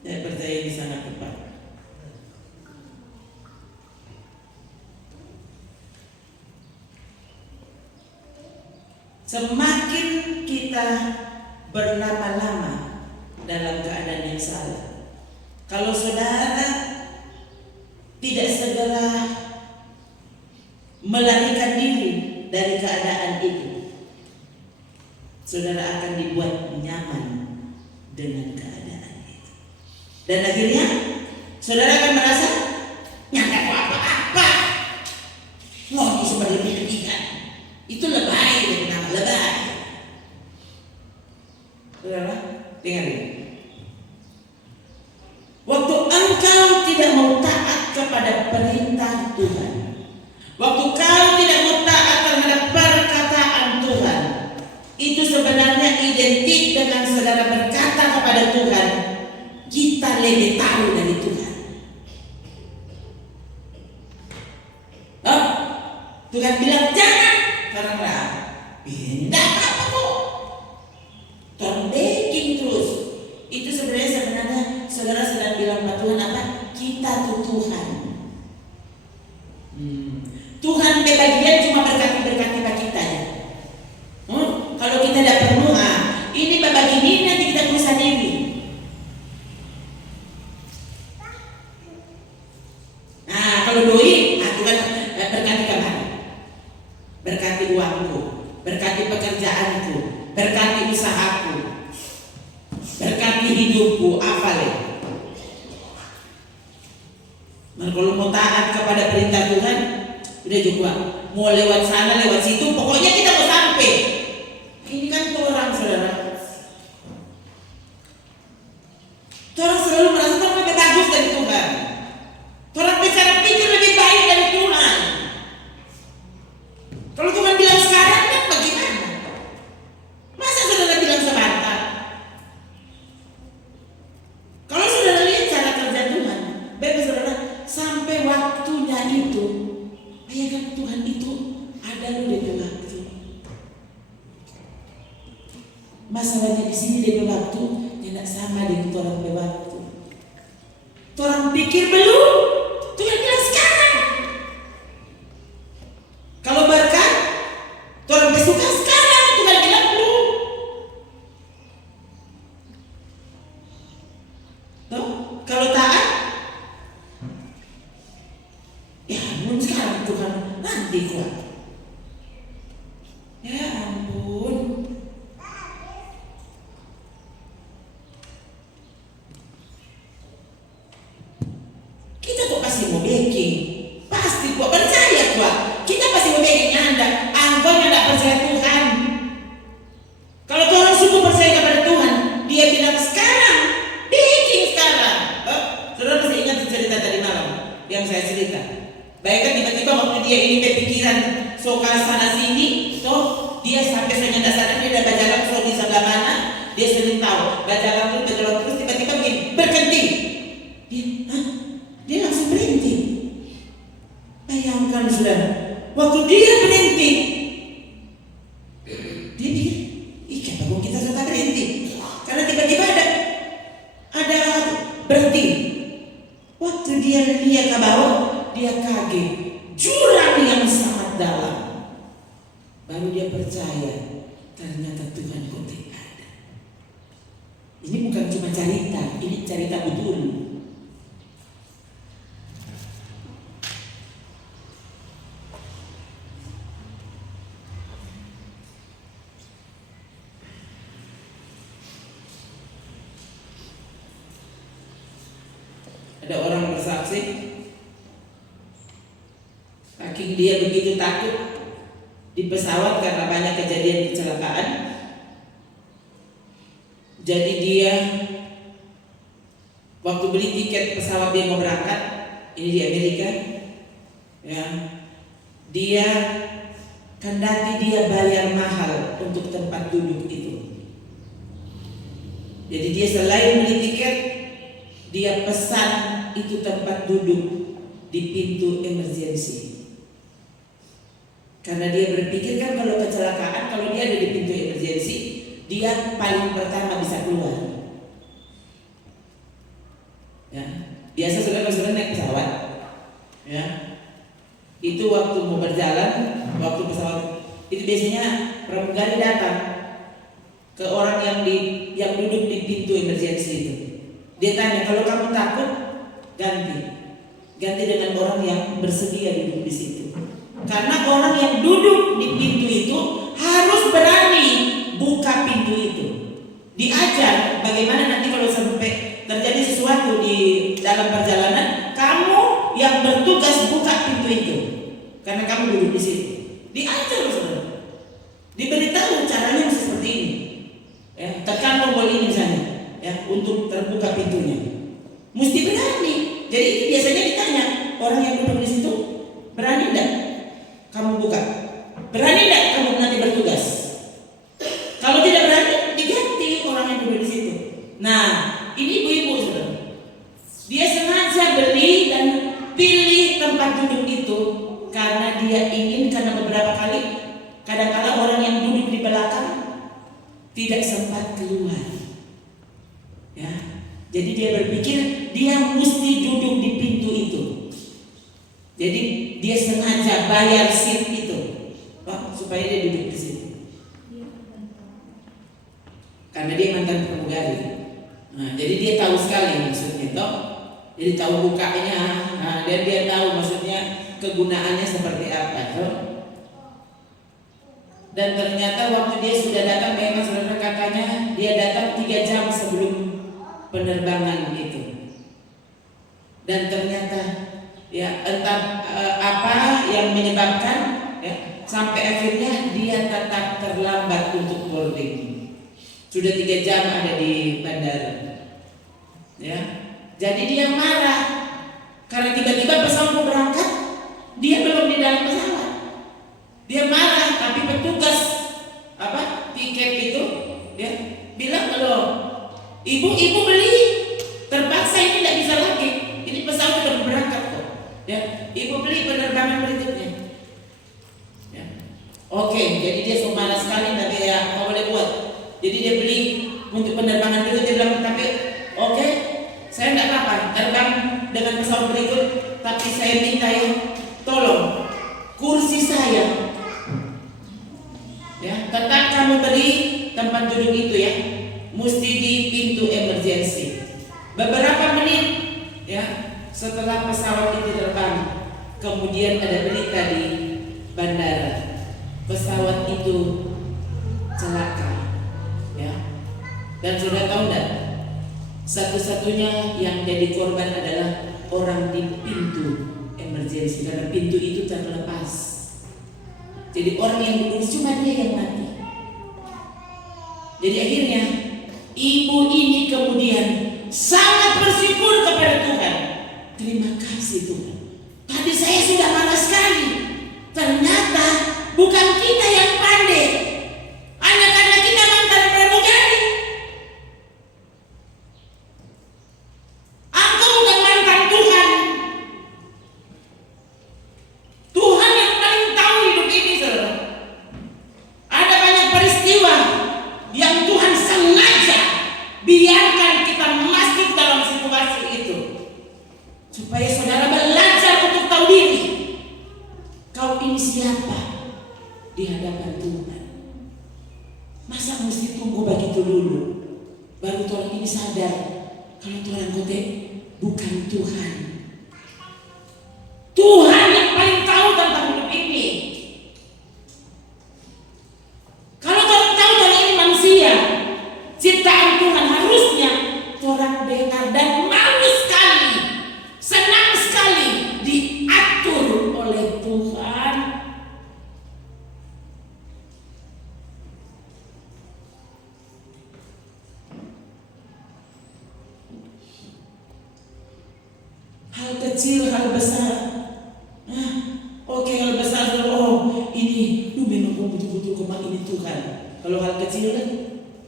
Saya percaya ini sangat tepat. Semakin kita berlama-lama dalam keadaan yang salah, kalau saudara tidak segera melarikan diri dari keadaan itu, saudara akan dibuat nyaman dengan keadaan itu. Dan akhirnya saudara akan merasa nyata apa-apa. Wah, ini sebagai pendidikan. Itu lebay dari nama lebay. Saudara, dengar ini. tidak mau taat kepada perintah Tuhan, waktu kau tidak mau taat terhadap perkataan Tuhan, itu sebenarnya identik dengan saudara berkata kepada Tuhan, kita lebih tahu dari Tuhan. Oh, Tuhan bilang jangan, karena ini tidak apa-apa kok. Tuhan baking terus. Itu sebenarnya saudara sedang bilang pada Tuhan apa? Kita tuh Tuhan. Tuhan kebagian cuma berkati-berkati bagi kita ya. Kalau kita tidak perlu, ini bagi ini nanti kita berusaha diri. Kalau doi, Tuhan berkati kamu, berkati uangku, berkati pekerjaanku, berkati usahaku, berkati hidupku, apa lagi? Nah, kalau mau taat kepada perintah Tuhan, udah juga mau lewat sana lewat situ, pokoknya kita mau sampai. Ini kan orang saudara, orang selalu merasa orang lebih bagus dari Tuhan, orang bicara pikir lebih baik dari Tuhan. Kalau Tuhan bilang sekarang kan bagaimana? Masa saudara bilang sebentar? Kalau saudara lihat cara kerja Tuhan, baik saudara, sampai waktunya itu, bayangkan Tuhan itu ada loh di waktu. Masalahnya di sini dia waktu tidak sama dengan orang berwaktu. Orang pikir belum, Tuhan bilang sekarang. Kalau berkat, orang bersuka sekarang, Tuhan bilang belum. Tuh, kalau taat, ya ampun sekarang Tuhan nanti kuat. Ya ampun. Kita kok pasti mau baking, pasti gua percaya gua. Kita pasti mau baking Anda, angkanya tidak percaya Tuhan. Kalau orang suku percaya kepada Tuhan, dia bilang sekarang, baking sekarang. Saudara masih ingat cerita tadi malam yang saya cerita? Bayangkan tiba-tiba waktu dia ini berpikiran soal sana sini, toh dia sampai saya nyanda sana dia ada berjalan so di sebelah mana, dia sering tahu berjalan terus tiba-tiba begini berkenting. Dia langsung berhenti. Bayangkan saudara, waktu dia berhenti, dia pikir, kenapa kita sudah berhenti? Karena tiba-tiba ada berhenti. Waktu dia lihat ke bawah, dia kaget, jurang yang sangat dalam. Baru dia percaya, ternyata Tuhan kok ada. Ini bukan cuma cerita, ini cerita betul. Ada orang bersaksi, saking dia begitu takut di pesawat karena banyak kejadian kecelakaan, jadi dia waktu beli tiket pesawat dia mau berangkat, ini di Amerika, ya, dia kendati dia bayar mahal untuk tempat duduk itu. Jadi dia selain beli tiket, dia pesan itu tempat duduk di pintu emergency. Karena dia berpikir kan kalau kecelakaan, kalau dia ada di pintu emergency, dia paling pertama bisa keluar. Ya, biasa saudara-saudara naik pesawat, ya, itu waktu mau berjalan, waktu pesawat itu biasanya pramugari datang ke orang yang duduk di pintu emergency itu. Dia tanya, kalau kamu takut, ganti dengan orang yang bersedia duduk di situ. Karena orang yang duduk di pintu itu harus berani buka pintu itu. Diajar bagaimana nanti kalau sampai terjadi sesuatu di dalam perjalanan, kamu yang bertugas buka pintu itu. Karena kamu duduk di situ. Diajar saudara. Diberitahu caranya seperti ini. Ya, tekan tombol ini misalnya. Ya, untuk terbuka pintunya, mesti berani. Jadi itu biasanya ditanya orang yang duduk di situ, berani enggak kamu buka? Berani enggak kamu nanti bertugas? Kalau tidak berani, diganti orang yang duduk di situ. Nah, ini ibu-ibu saudara. Dia sengaja beli dan pilih tempat duduk itu karena dia ingin, karena beberapa kali kadang-kala orang yang duduk di belakang tidak sempat keluar. Ya. Jadi dia berpikir dia mesti duduk di pintu itu. Jadi dia sengaja bayar seat itu, Pak, supaya dia duduk di situ. Karena dia mantan pramugari. Nah, jadi dia tahu sekali maksudnya toh. Jadi tahu bukanya, dan dia tahu maksudnya kegunaannya seperti apa toh. Dan ternyata waktu dia sudah datang, memang saudara katanya dia datang 3 jam sebelum penerbangan itu. Dan ternyata ya entah apa yang menyebabkan ya, sampai akhirnya dia tetap terlambat untuk boarding. Sudah 3 jam ada di bandara. Ya. Jadi dia marah karena tiba-tiba pesawat mau berangkat, dia belum di dalam pesawat. Dia marah, tapi petugas tiket itu dia bilang, "Loh, ibu beli, terpaksa ini tidak bisa lagi. Ini pesawat sudah berangkat kok. Ya, ibu beli penerbangan berikutnya." Ya. Oke, jadi dia marah sekali, tapi ya mau boleh buat. Jadi dia beli untuk penerbangan berikut, dia bilang, "Tapi oke, saya tidak apa-apa terbang dengan pesawat berikut, tapi saya minta ya, tolong kursi saya ya, tetap kamu beri tempat duduk itu ya, mesti di pintu emergency." Beberapa menit ya setelah pesawat itu terbang, kemudian ada berita di bandara, pesawat itu celaka ya. Dan sudah tahu enggak, satu-satunya yang jadi korban adalah orang di pintu emergency, karena pintu itu terlepas. Jadi orang yang duduk cuma dia yang mati. Jadi akhirnya ibu ini kemudian sangat bersyukur kepada Tuhan. Terima kasih Tuhan. Tadi saya sudah marah sekali. Ternyata bukan kita yang pandai, hanya karena kita mantan pramugari. Aku bukan mantan Tuhan. Tuhan yang paling tahu hidup ini, saudara. Ada banyak peristiwa yang Tuhan sengaja biarkan kita masuk dalam situasi itu, supaya saudara belajar untuk tahu diri. Kau ini siapa di hadapan Tuhan? Masa mesti tunggu begitu dulu baru orang ini sadar kalau Tuhan kote bukan Tuhan. Tuhan yang paling tahu tentang hidup ini. Kalau orang tahu orang ini manusia, ciptaan Tuhan, harusnya orang dengar dan mau sekali, senang sekali diatur oleh Tuhan. Hal kecil, hal besar. Oke, hal besar, ini lu memang betul-betul kemana ini Tuhan. Kalau hal kecil kan,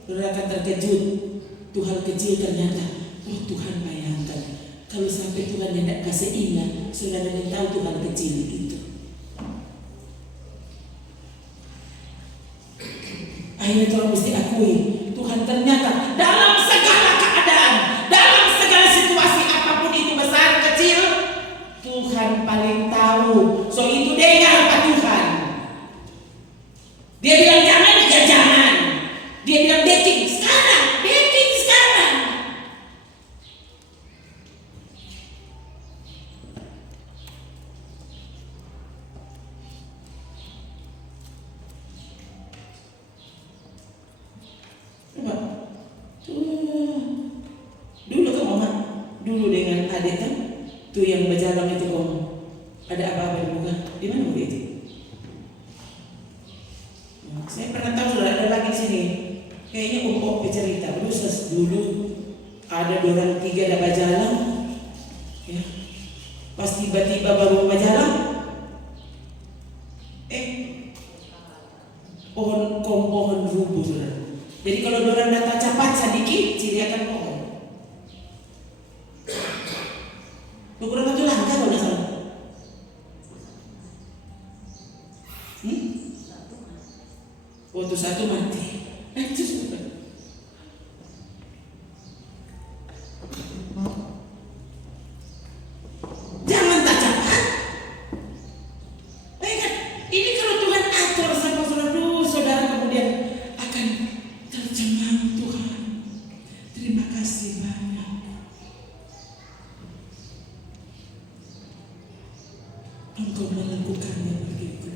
lu akan terkejut. Tuh hal kecil ternyata, Tuhan bayangkan. Kalau sampai Tuhan yang tidak kasih ingat, saudara yang tahu Tuhan kecil itu. Akhirnya Tuhan mesti akui, Tuhan ternyata dalam segala keadaan, dalam segala situasi apapun itu besar kecil, Tuhan paling tahu. So itu dengar Pak Tuhan. Dia bilang jangan, ya jangan. Dia bilang baking sekarang. Dulu dengan adik kan, tuh yang berjalan itu om, ada apa-apa di muka, di mana muka itu? Saya pernah tahu sudah ada lagi sini, kayaknya om bercerita dulu ada 2 orang 3 ada berjalan, Ya. Pas tiba-tiba baru mau jalan, pohon rubuh saudara. Jadi kalau orang datang cepat sedikit, ciri akan pohon. Beberapa itu langka kalau nggak salah. Waktu satu mati. Itu saudara. Jangan tak cepat. Ini kalau Tuhan atur sama saudara kemudian akan tercengang Tuhan. Terima kasih banyak. Engkau melakukannya bagiku.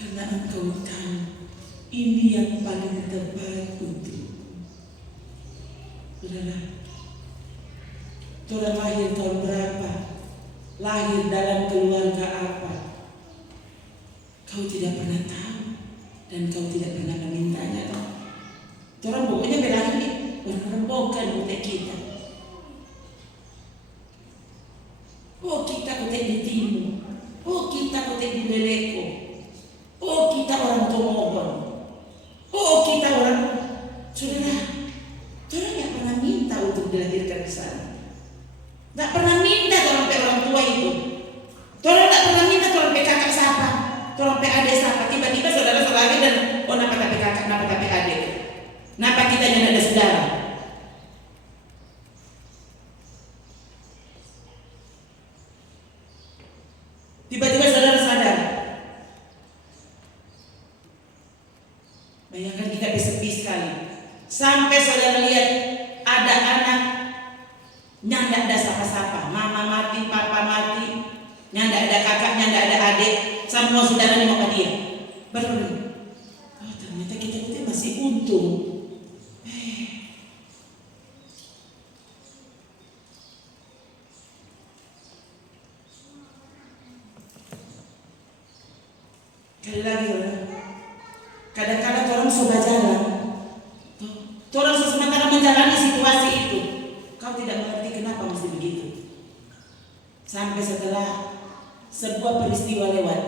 Karena Engkau tahu ini yang paling terbaik untuk saudara. Saudara lahir tahun berapa? Lahir dalam keluarga apa? Kau tidak pernah tahu dan kau tidak pernah memintanya. Orang pokoknya berlari nih, orang bukan untuk kita. Oh kita kutek di timur, oh kita kutek di Beleko, oh kita orang Tomohon, oh kita orang saudara. Saudara nggak pernah minta untuk dilahirkan di sana. Nggak pernah minta orang tua itu. Saudara nggak pernah minta orang kakak siapa. Tolong adik siapa, tiba-tiba saudara selagi dan napa tapi kakak, napa tapi adik, napa kita yang ada saudara. Tiba-tiba saudara sadar. Bayangkan kita bersepi sekali. Sampai saudara lihat ada anak nyanda ada siapa-siapa, mama mati, papa mati, nyanda ada kakak, nyanda ada adik. Semua saudara di muka dia. Baru ternyata kita masih untung. Kali lagi kadang-kadang orang sudah jalan, orang sementara menjalani situasi itu, kau tidak mengerti kenapa mesti begitu. Sampai setelah sebuah peristiwa lewat,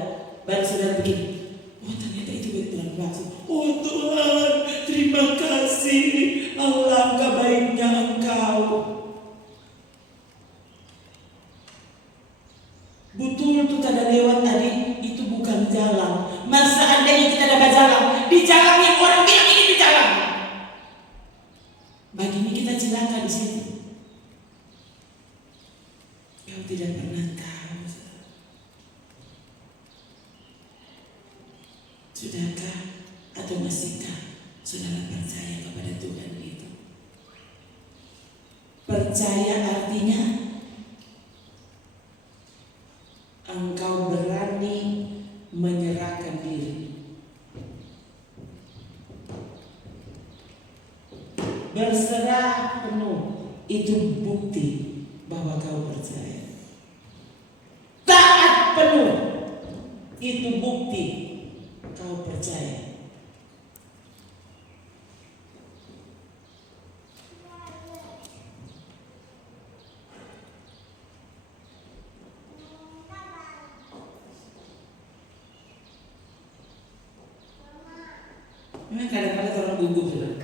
baru saudara begini, oh ternyata itu betul maksud. Oh Tuhan, terima kasih, alangkah baiknya Engkau. Betul itu tanda lewat tadi, itu bukan jalan. Masa andainya kita dapat jalan, di jalan yang orang bilang ini di jalan. Begini kita celaka di situ. Kau tidak pernah tahu. Sudahkah atau masihkah saudara percaya kepada Tuhan itu? Percaya artinya engkau berani menyerahkan diri. Berserah penuh, itu bukti bahwa kau percaya. Taat penuh, itu bukti kau percaya. Memang kadang-kadang orang gugup,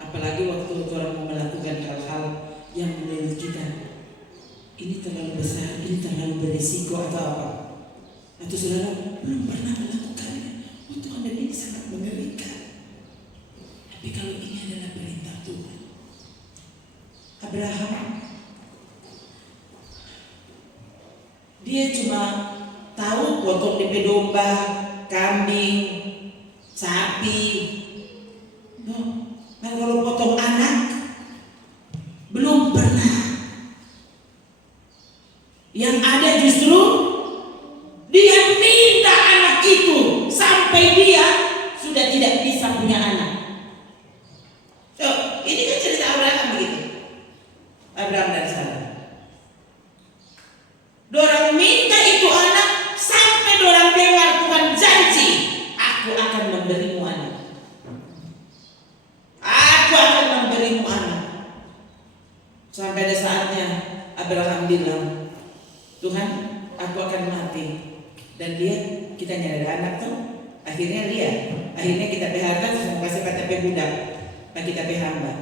apalagi waktu orang mau melakukan hal-hal yang menurut kita ini terlalu besar, ini terlalu berisiko atau apa. Atau saudara belum pernah melakukannya. Oh Tuhan, dan ini sangat mengerikan. Tapi kalau ini adalah perintah Tuhan. Abraham, dia cuma tahu potong DP domba, kambing, sapi. No. Nah kalau potong anak, belum pernah. Yang ada justru dia minta anak itu sampai dia sudah tidak bisa punya anak. So, ini kan cerita Abraham begitu. Abraham dan Sarah. Dorang minta itu anak sampai dorang dengar Tuhan janji, aku akan memberimu anak. Aku akan memberimu anak. Sampai ada saatnya Abraham Abraham bilang, Tuhan, aku akan mati. Dan kita nyari anak tuh. Akhirnya kita PHK terus mau kasih KTP budak. Nah kita hamba.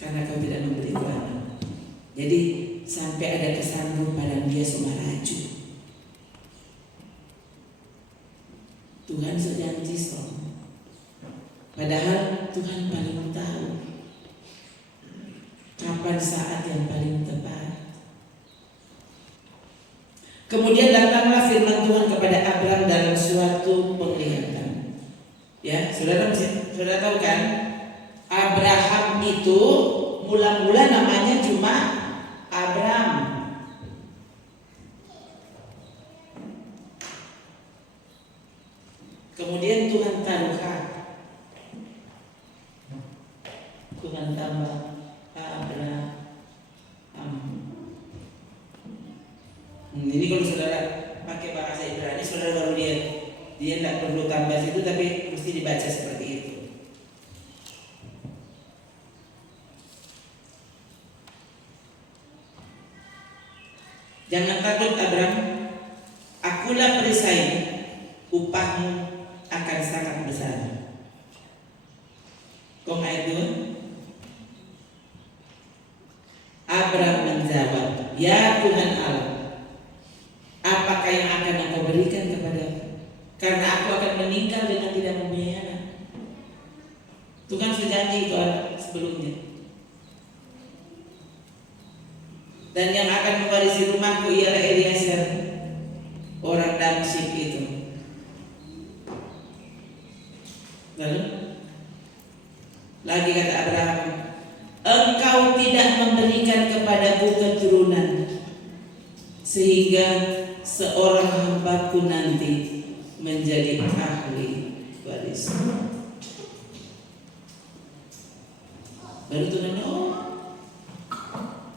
Karena kau tidak memberi Tuhan. Jadi sampai ada kesanggupan dia sumaraju. Tuhan sedang jisong. Padahal Tuhan paling tahu kapan saat yang paling tepat. Kemudian datanglah firman Tuhan kepada Abraham dalam suatu penglihatan. Ya, saudara tahu kan? Abraham itu mula-mula namanya cuma Abraham. Kemudian Tuhan taruhkan, Tuhan tambah Abraham. Ini kalau saudara pakai bahasa Ibrani, saudara baru lihat. Dia tidak perlu tambah situ, tapi mesti dibaca seperti itu. Jangan takut Abraham, akulah perisai, upahmu akan sangat besar. Kong ayat 2. Abraham menjawab, ya Tuhan Allah, apakah yang akan engkau berikan kepadaku? Karena aku akan meninggal dengan tidak mempunyai anak. Tuhan sudah janji itu sebelumnya. Dan yang akan mewarisi rumahku ialah Eliezer, orang Damsyik itu. Lalu lagi kata Abraham, engkau tidak memberikan kepadaku keturunan, sehingga seorang hambaku nanti menjadi ahli waris. Baru Tuhan,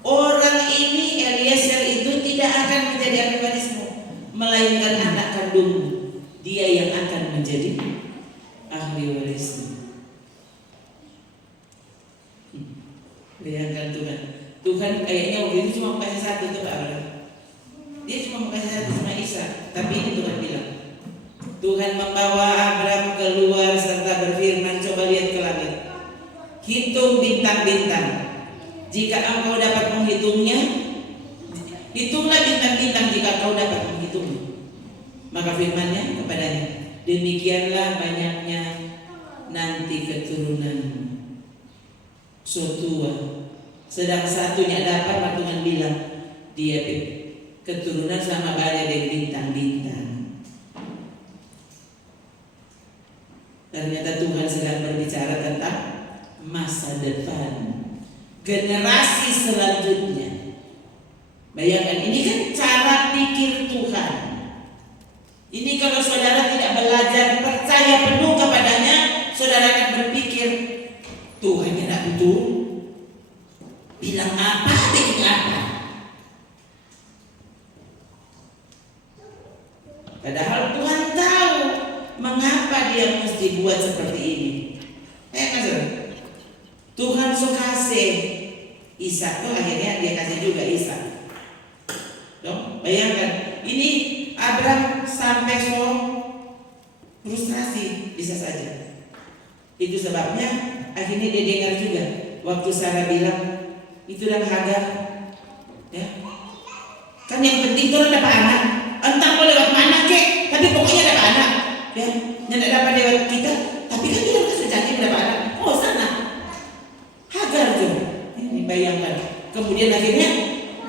orang ini Eliezer itu tidak akan menjadi ahli warismu, melainkan anak kandungmu, dia yang akan menjadi ahli warismu. Bayangkan Tuhan kayaknya waktu itu cuma kasih satu tuh Pak Abraham. Dia cuma mau kasih satu sama Ishak, tapi ini Tuhan bilang. Tuhan membawa Abraham keluar serta berfirman, coba lihat ke langit, hitung bintang-bintang. Jika engkau dapat menghitungnya, hitunglah bintang-bintang jika kau dapat menghitungnya. Maka firman-Nya kepadanya, demikianlah banyaknya nanti keturunanmu. Sotua, sedang satunya dapat, maka Tuhan bilang dia keturunan sama banyak dari bintang-bintang. Ternyata Tuhan sedang berbicara tentang masa depan, generasi selanjutnya. Bayangkan, ini kan cara pikir Tuhan. Ini kalau saudara tidak belajar percaya penuh kepadanya, saudara akan berpikir Tuhan tidak betul, bilang apa, bikin apa. Padahal Tuhan tahu mengapa dia mesti buat seperti ini. Tuhan suka kasih Ishak tuh, akhirnya dia kasih juga Ishak. Dong, bayangkan, ini Abraham sampai so frustrasi, bisa saja. Itu sebabnya akhirnya dia dengar juga waktu Sarah bilang itu dan Hagar, ya kan yang penting tuh dapat anak, entah mau lewat mana kek, tapi pokoknya dapat anak, ya tidak dapat lewat kita, tapi kan kita sudah janji dapat anak. Oh sana Hagar tuh, ini bayangkan. Kemudian akhirnya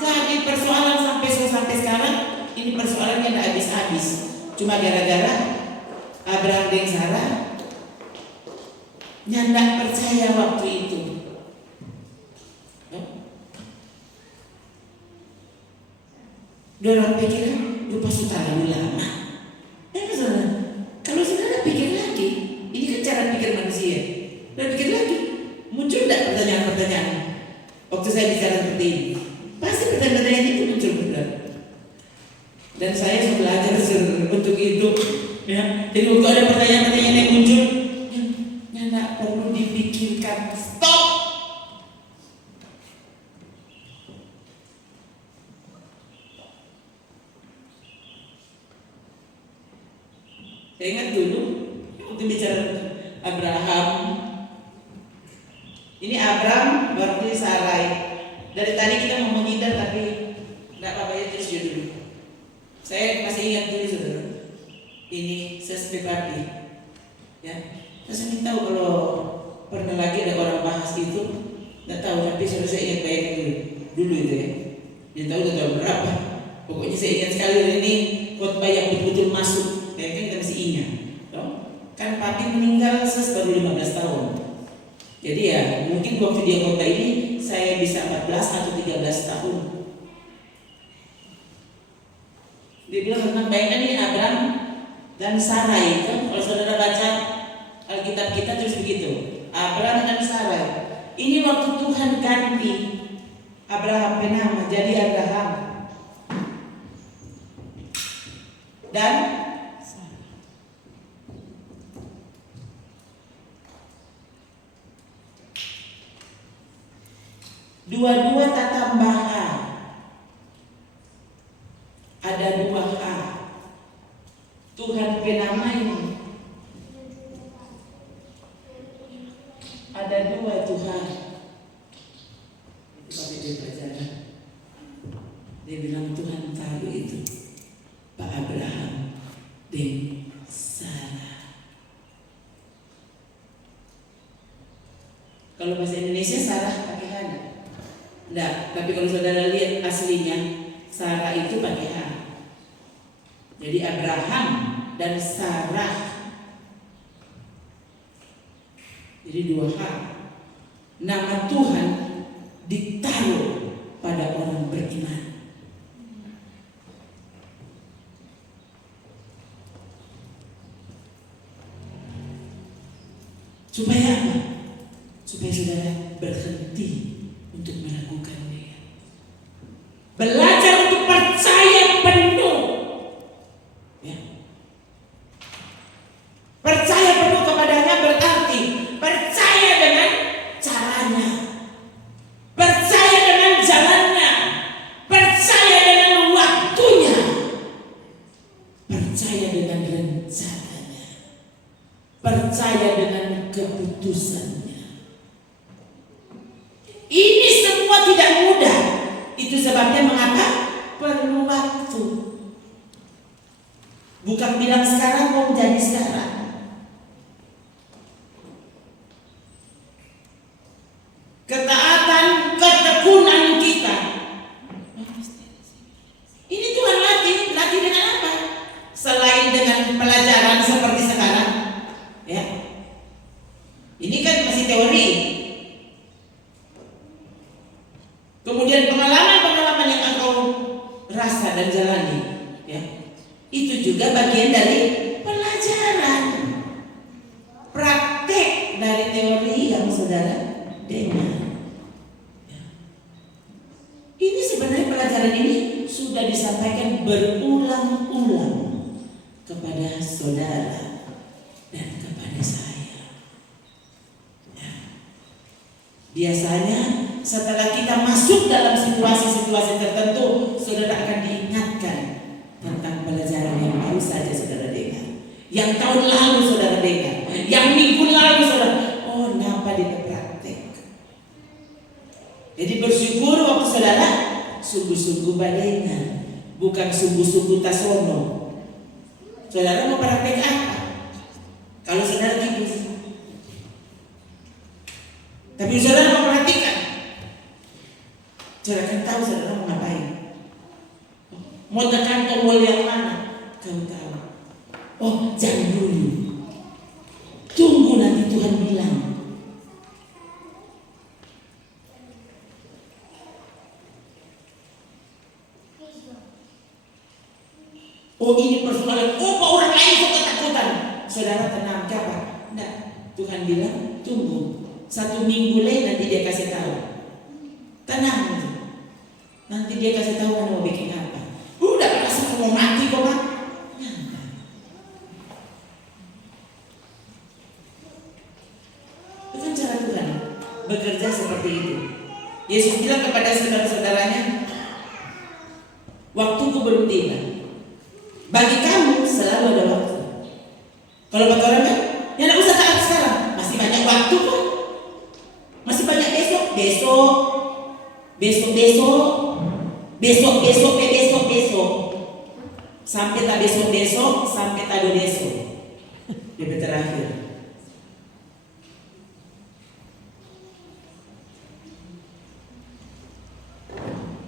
jadi persoalan sampai sekarang. Ini persoalannya tidak habis-habis, cuma gara-gara Abraham dan Sarah nyandak percaya waktu itu. Dorang pikiran lupa sudah terlalu lama. Kalau saudara pikir lagi, ini kan cara pikir manusia. Dan pikir lagi, muncul tidak pertanyaan-pertanyaan? Waktu saya bicara seperti ini, pasti pertanyaan-pertanyaan itu muncul benar. Dan saya sudah belajar untuk itu. Ya. Jadi waktu ada pertanyaan-pertanyaan yang muncul, tidak perlu dipikirkan, stop. Saya ingat dulu waktu bicara Abraham. Ini Abram berarti Sarai. Dari tadi kita mau menghindar tapi tidak apa-apa ya, terus dulu. Saya masih ingat dulu saudara. Ini sespekapi. Ya, saya ingin tahu kalau pernah lagi ada orang bahas itu, tidak tahu tapi saya ingat baik dulu itu ya. Dia tahu berapa. Pokoknya saya ingat sekali ini khotbah yang betul-betul masuk. Kayaknya kita masih ingat. Kan papi meninggal baru 15 tahun. Jadi ya mungkin waktu dia khotbah ini saya bisa 14 atau 13 tahun. Dia bilang tentang bayangkan ini Abraham dan Sarai kan, kalau saudara baca Alkitab kita terus begitu. Abraham dan Sarai. Ini waktu Tuhan ganti Abraham penama jadi Abraham dan dua-dua tak tambahan. Ada 2 H. Tuhan penamai. Ada 2 Tuhan. Itu pakai dia pelajaran. Dia bilang Tuhan taruh itu Pak Abraham dan Sarah. Kalau bahasa Indonesia Sarah pakai Hana. Enggak, tapi kalau saudara lihat aslinya Sarah itu pakai H. Jadi Abraham dan Sarah. Jadi 2 H. Nama Tuhan ditaruh pada orang beriman. Supaya apa? Supaya saudara berhenti untuk melakukannya. Belajar untuk percaya penuh. Ya. Percaya penuh kepadanya berarti percaya dengan caranya, percaya dengan jalannya, percaya dengan waktunya, percaya dengan rencananya, percaya dengan keputusannya. Ini semua tidak mudah. Itu sebabnya mengapa? Perlu waktu. Bukan bilang sekarang mau jadi sekarang. Ketaatan, ketekunan kita. Ini Tuhan latih dengan apa? Selain dengan pelajaran seperti sekarang, ya. Ini kan masih teori. Kemudian pengalaman-pengalaman yang engkau rasa dan jalani, ya, itu juga bagian dari pelajaran, praktek dari teori yang saudara dengar. Ya. Ini sebenarnya pelajaran ini sudah disampaikan berulang-ulang kepada saudara dan kepada saya. Ya. Biasanya setelah kita masuk dalam situasi-situasi tertentu, saudara akan diingatkan tentang pelajaran yang baru saja saudara dengar, yang tahun lalu saudara dengar, yang minggu lalu saudara, oh nampak di praktek. Jadi bersyukur waktu saudara sungguh-sungguh badengan, bukan sungguh-sungguh tasono. Saudara mau praktek apa? Kalau saudara tidur, tapi saudara memperhatikan, saudara kan tahu saudara mau ngapain. Mau tekan tombol yang mana? Kau tahu. Oh, jangan dulu. Tunggu nanti Tuhan bilang. Oh, ini persoalan. Oh, orang lain kok ketakutan. Saudara tenang, kapan? Enggak. Tuhan bilang, tunggu. 1 minggu lagi nanti dia kasih tahu. Tenang. Nanti dia kasih tahu mau bikin apa. Udah merasa mau mati kok, Pak. Itu kan cara Tuhan bekerja seperti itu. Yesus bilang kepada saudara-saudaranya, waktuku belum tiba. Bagi kamu selalu ada waktu. Kalau kata orang kan, ya nggak usah taat sekarang, masih banyak waktu kok, masih banyak besok, sampai tak besok, sampai tak ada besok, dia terakhir.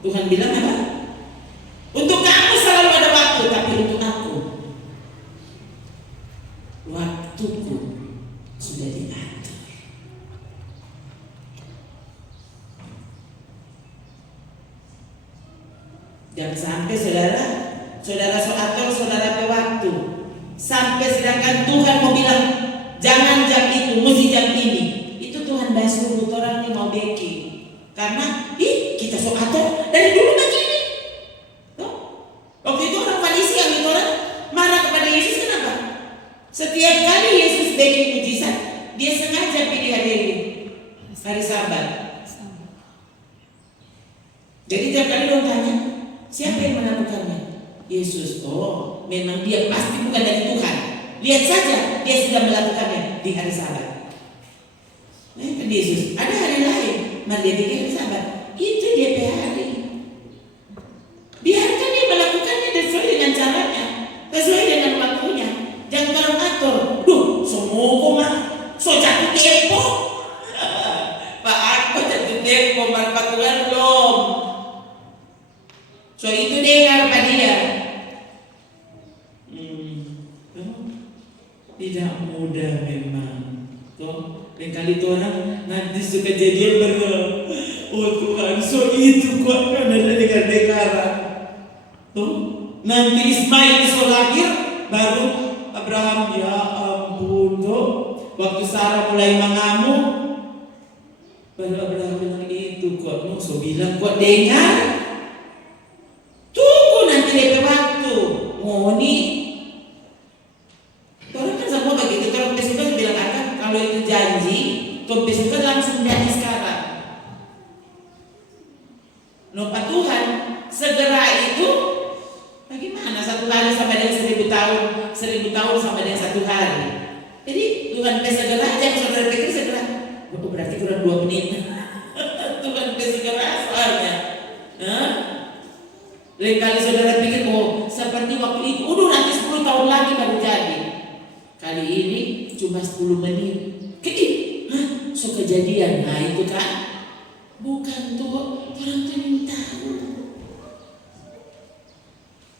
Tuhan bilang apa? Untuk kamu selalu ada waktu, tapi untuk aku, waktuku sudah diatur. Jangan sampai saudara atur saudara pe waktu. Sampai sedangkan Tuhan mau bilang jangan jam itu, mesti jam ini. Itu Tuhan dah suruh orang ini mau beki. Karena kita sok atur dari dulu begini. Waktu itu orang Farisi yang itu orang marah kepada Yesus, kenapa? Setiap kali Yesus bikin mujizat, dia sengaja pilih hari Sabat. Jadi tiap kali orang tanya, siapa yang melakukannya? Yesus. Oh, memang dia pasti bukan dari Tuhan. Lihat saja, dia sudah melakukannya di hari Sabat. Nah, kan Yesus, ada hari lain, mari dia bikin hari Sabat. Itu dia hari. Biarkan dia melakukannya sesuai dengan caranya, sesuai dengan waktunya. Jangan baru atur. Semua koma, so jatuh tempo. Pak aku jatuh tempo, marah Tuhan belum. So itu dengar pada dia. Tidak mudah memang. Lain kali itu orang nanti suka kejadian baru. Oh Tuhan, so itu kok ada dengar-dengaran. Nanti Ismail so lahir, baru Abraham, ya ampun waktu Sarah mulai mengamuk, baru Abraham bilang itu kok, so bilang kok dengar. Tunggu nanti DP waktu, ngoni. Orang kan semua begitu, orang pesuka bilang akan kalau itu janji, orang pesuka langsung jadi sekarang. Lupa Tuhan, segera itu bagaimana? 1 hari sampai dengan 1000 tahun, 1000 tahun sampai dengan 1 hari. Jadi Tuhan segera aja, saudara pikir segera. Berarti kurang 2 menit. Tuhan segera soalnya. Lain kali saudara pikir, oh seperti waktu itu, nanti 10 tahun lagi baru jadi. Kali ini cuma 10 menit. So kejadian, nah itu kan. Bukan tuh, orang tuh ingin tahu.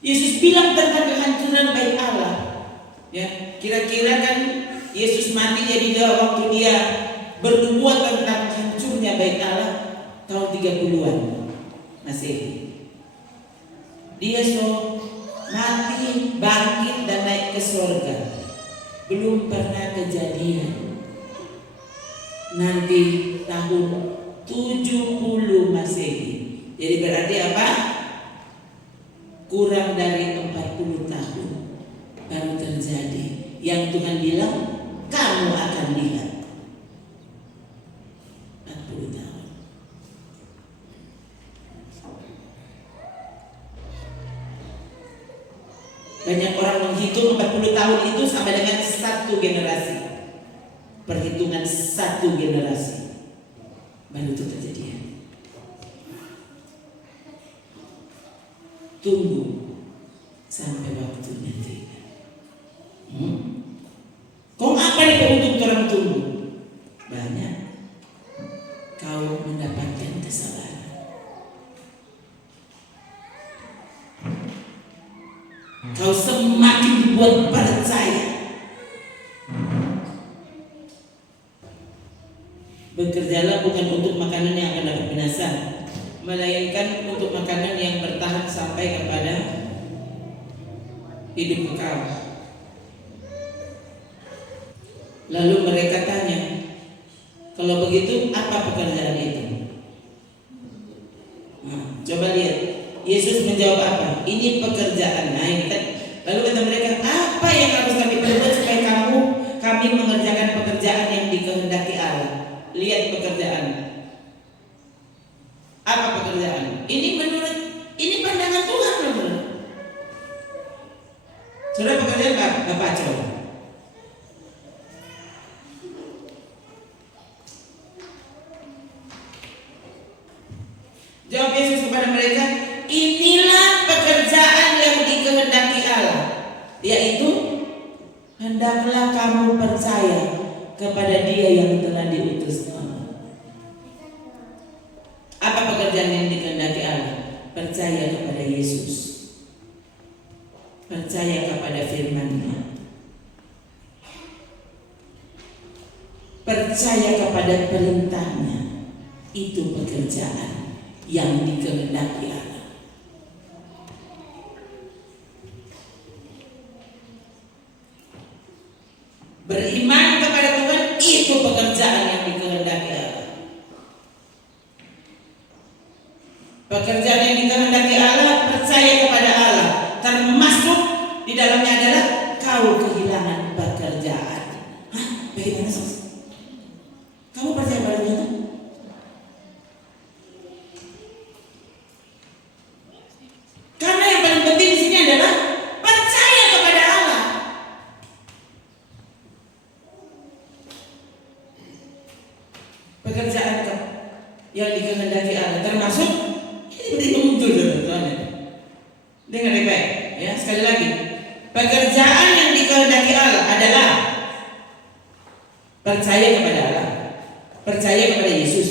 Yesus bilang tentang kehancuran bait Allah. Ya, kira-kira kan Yesus mati jadi waktu dia bernubuat tentang hancurnya bait Allah tahun 30-an Masehi. Dia mati, bangkit dan naik ke surga. Belum pernah kejadian. Nanti tahun 70 Masehi. Jadi berarti apa? Kurang dari 40 tahun baru terjadi yang Tuhan bilang kamu akan lihat. 40 tahun. Banyak orang menghitung 40 tahun itu sama dengan 1 generasi. Perhitungan 1 generasi baru itu kejadian. Tunggu sampai waktunya tiba. Kau apa yang untuk orang tunggu? Banyak. Kau mendapatkan kesabaran. Kau semakin dibuat percaya. Bekerjalah bukan untuk makanan yang akan dapat binasa, melainkan untuk makanan yang bertahan sampai kepada hidup kekal. Lalu mereka tanya, kalau begitu apa pekerjaan itu? Nah, coba lihat, Yesus menjawab apa? Ini pekerjaan. Nah ini kan. Lalu kata mereka, apa yang harus kami perbuat supaya kami mengerjakan pekerjaan yang dikehendaki Allah? Lihat pekerjaan. Apa pekerjaan? Ini pandangan Tuhan loh. Saudara pekerjaan apa? Bapak coba. Jawab Yesus kepada mereka, inilah pekerjaan yang dikehendaki Allah, yaitu hendaklah kamu percaya kepada Dia yang telah diutus Allah. Apa pekerjaan yang dikehendaki Allah? Percaya kepada Yesus, percaya kepada firman-Nya, percaya kepada perintah-Nya. Itu pekerjaan yang dikehendaki Allah. Beriman kepada Tuhan, itu pekerjaan yang dikehendaki Allah. Pekerjaan yang dikehendaki Allah, percaya kepada Allah, termasuk di dalamnya adalah kau kehilangan pekerjaan. Hah? Bagaimana sih? Kamu percaya pada Tuhan? Karena yang paling penting di sini adalah percaya kepada Allah. Pekerjaan yang dikehendaki Allah termasuk ini muncul teman-teman. Dengar baik, ya sekali lagi. Pekerjaan yang dikehendaki Allah adalah percaya kepada Allah, percaya kepada Yesus.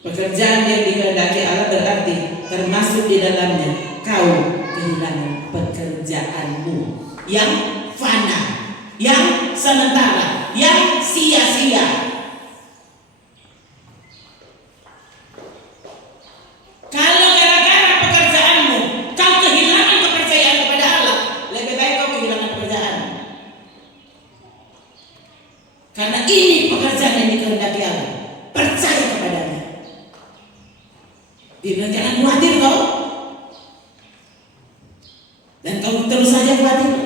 Pekerjaan yang dikehendaki Allah berarti termasuk di dalamnya kau kehilangan pekerjaanmu yang fana, yang sementara, yang sia-sia. Kalau gara-gara pekerjaanmu kau kehilangan kepercayaan kepada Allah, lebih baik kau kehilangan pekerjaan. Karena ini pekerjaan yang dikehendaki Allah, percaya kepadanya. Dia bilang jangan khawatir kau, dan kau terus saja khawatir.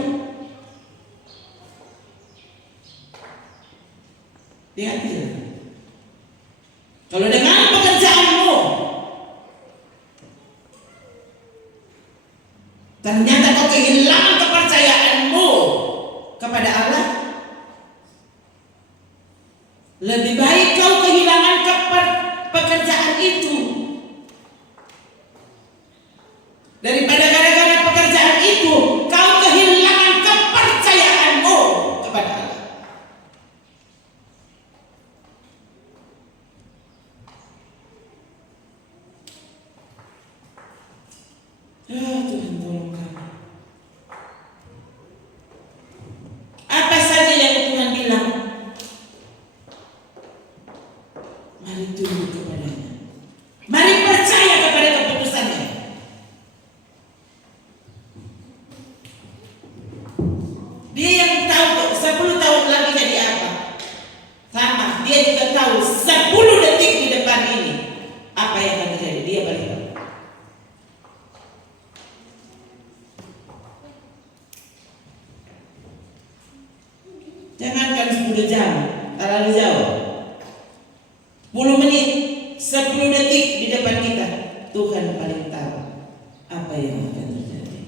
Lihat dia. Kalau dengan pekerjaanmu ternyata kau kehilangan kepercayaanmu kepada Allah, lebih baik kau kehilangan pekerjaan itu daripada gara-gara pekerjaan itu kau kehilangan kepercayaanmu kepada Allah. Tuhan tolong kami. Apa saja yang Tuhan bilang, mari tunduk kepadanya. Mari percaya kepada keputusannya. Dia yang tahu 10 tahun lagi jadi apa. Sama, dia juga tahu 10 detik di depan ini apa yang akan terjadi. Dia paling tahu. Jangankan 10 jam, terlalu jauh. 10 menit, 10 detik di depan kita, Tuhan paling tahu apa yang akan terjadi.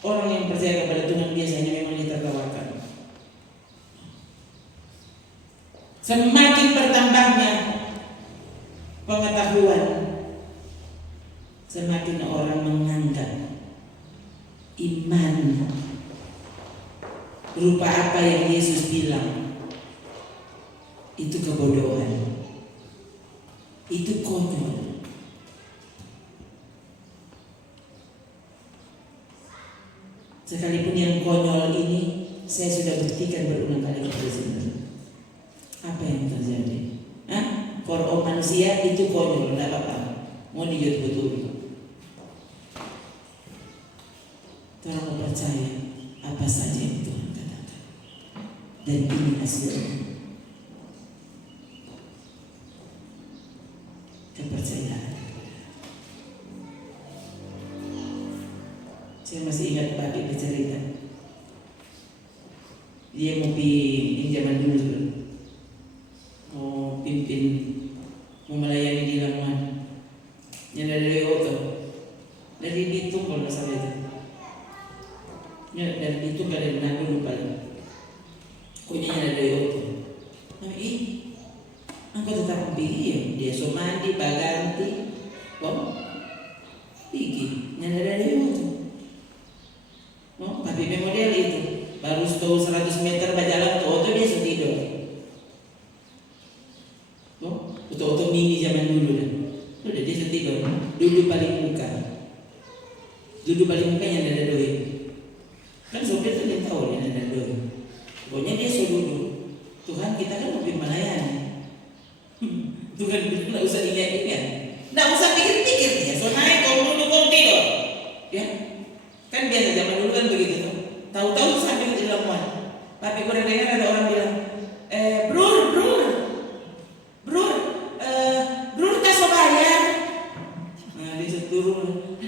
Orang yang percaya kepada Tuhan biasanya memang ditertawakan. Semakin bertambahnya pengetahuan, semakin orang menganggap iman berupa apa yang Yesus bilang itu kebodohan, itu konyol. Sekalipun yang konyol ini saya sudah buktikan berulang kali kepada sini. Apa yang terjadi? For manusia itu konyol, tidak apa-apa. Mau dijut betul. Tolong percaya apa saja yang Tuhan katakan, dan ini hasilnya. Kepercayaan. Saya masih ingat Pak Adi bercerita. Dia mau yang zaman dulu mau pimpin, mau melayani di Lamongan. Yang dari Oto Dari Bitung kalau nggak salah itu. Ya, dari Bitung ke dari Manado lupa. Pokoknya ada dari itu. Tapi aku tetap pikir dia so mandi, baganti, kok pikir nyanda dari itu. Tapi model itu baru tahu 100 meter berjalan tuh auto dia sudah tidur. Auto mini zaman dulu kan. Udah dia sudah tidur. Duduk paling muka yang ada doi. Kan sopir tuh dia tahu dia ada doi. Pokoknya dia sudah duduk. Tuhan kita kan lebih melayani. Tuhan tidak usah ingat-ingat, tidak usah pikir-pikir dia. So naik kau duduk kau tidur. Ya, kan biasa zaman dulu kan begitu tuh. Tahu-tahu sambil di lamuan. Tapi kurang dengar ada orang bilang, Brur tak so bayar. Nah dia turun.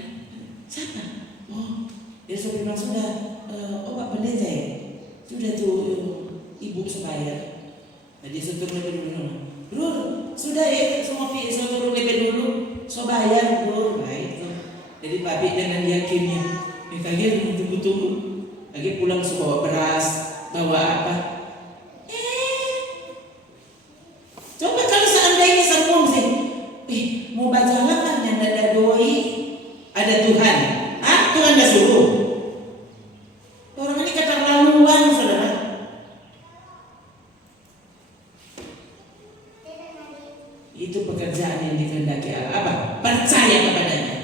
Siapa? Oh, dia sopir bilang sudah. Pak pendeta ya, sudah tuh ibu so bayar. Nah dia turun lebih dulu. Brur, sudah ya semua so turun lebih dulu. So bayar Brur. Nah itu. Jadi papi dengan yakinnya. Kaget tunggu-tunggu. Lagi pulang bawa beras, bawa apa? Coba kalau seandainya sambung sih, mau baca kan yang ada doi, ada Tuhan. Tuhan dah suruh. Orang ini keterlaluan, saudara. Itu pekerjaan yang dikehendaki Allah. Apa? Percaya kepadanya.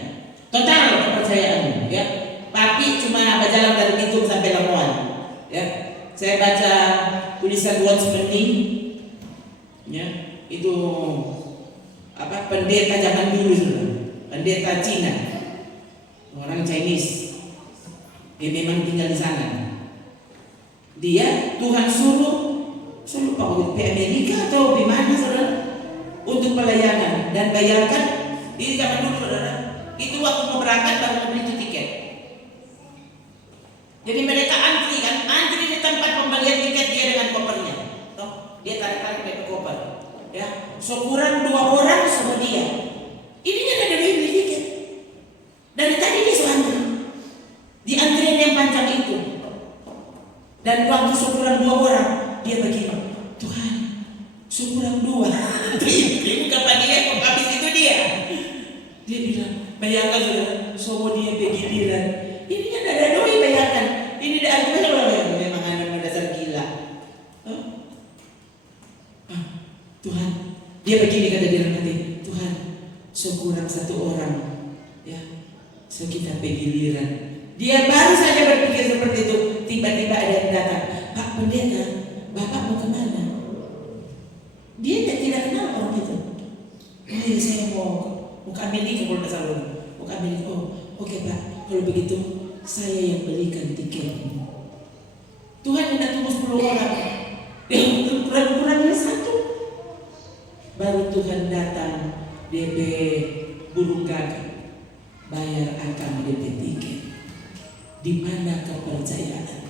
Total kepercayaan, ya. Papi cuma berjalan dari Bitung sampai Lamongan. Ya, saya baca tulisan Watch Penting. Ya, itu apa pendeta zaman dulu sudah, pendeta Cina, orang Chinese. Dia memang tinggal di sana. Dia Tuhan suruh Pak di Amerika atau di mana saudara untuk pelayanan dan bayarkan di zaman dulu saudara. Itu waktu mau berangkat baru mau beli tiket. Jadi mereka antri di tempat pembelian tiket dia dengan kopernya. Dia tarik pakai koper. Ya, kurang 2 orang sama dia. Ini kan ada yang beli tiket. Dari tadi dia antri. Di antrian yang panjang itu. Dan waktu kurang 2 orang, dia begini. Tuhan, kurang 2. Dia bukan dia, habis itu dia. Dia bilang, bayangkan saudara, dia begiliran. Ini kan ada doi bayangkan. Ini dah aku memang anak dasar gila. Tuhan, dia begini kata dia nanti. Tuhan, kurang 1 orang, ya, kita begiliran. Dia baru saja berpikir seperti itu. Tiba-tiba ada yang datang. Pak pendeta, Bapak mau kemana? Dia tidak kenal orang itu. Ya, saya mau ke Amerika kalau tidak salah. Mau ke Amerika. Oke Pak, kalau begitu saya yang belikan tiket. Tuhan tidak tunggu 10 orang. Kurang-kurangnya 1. Baru Tuhan datang DP burung gagak, bayar akan DP tiket. Di mana kepercayaan?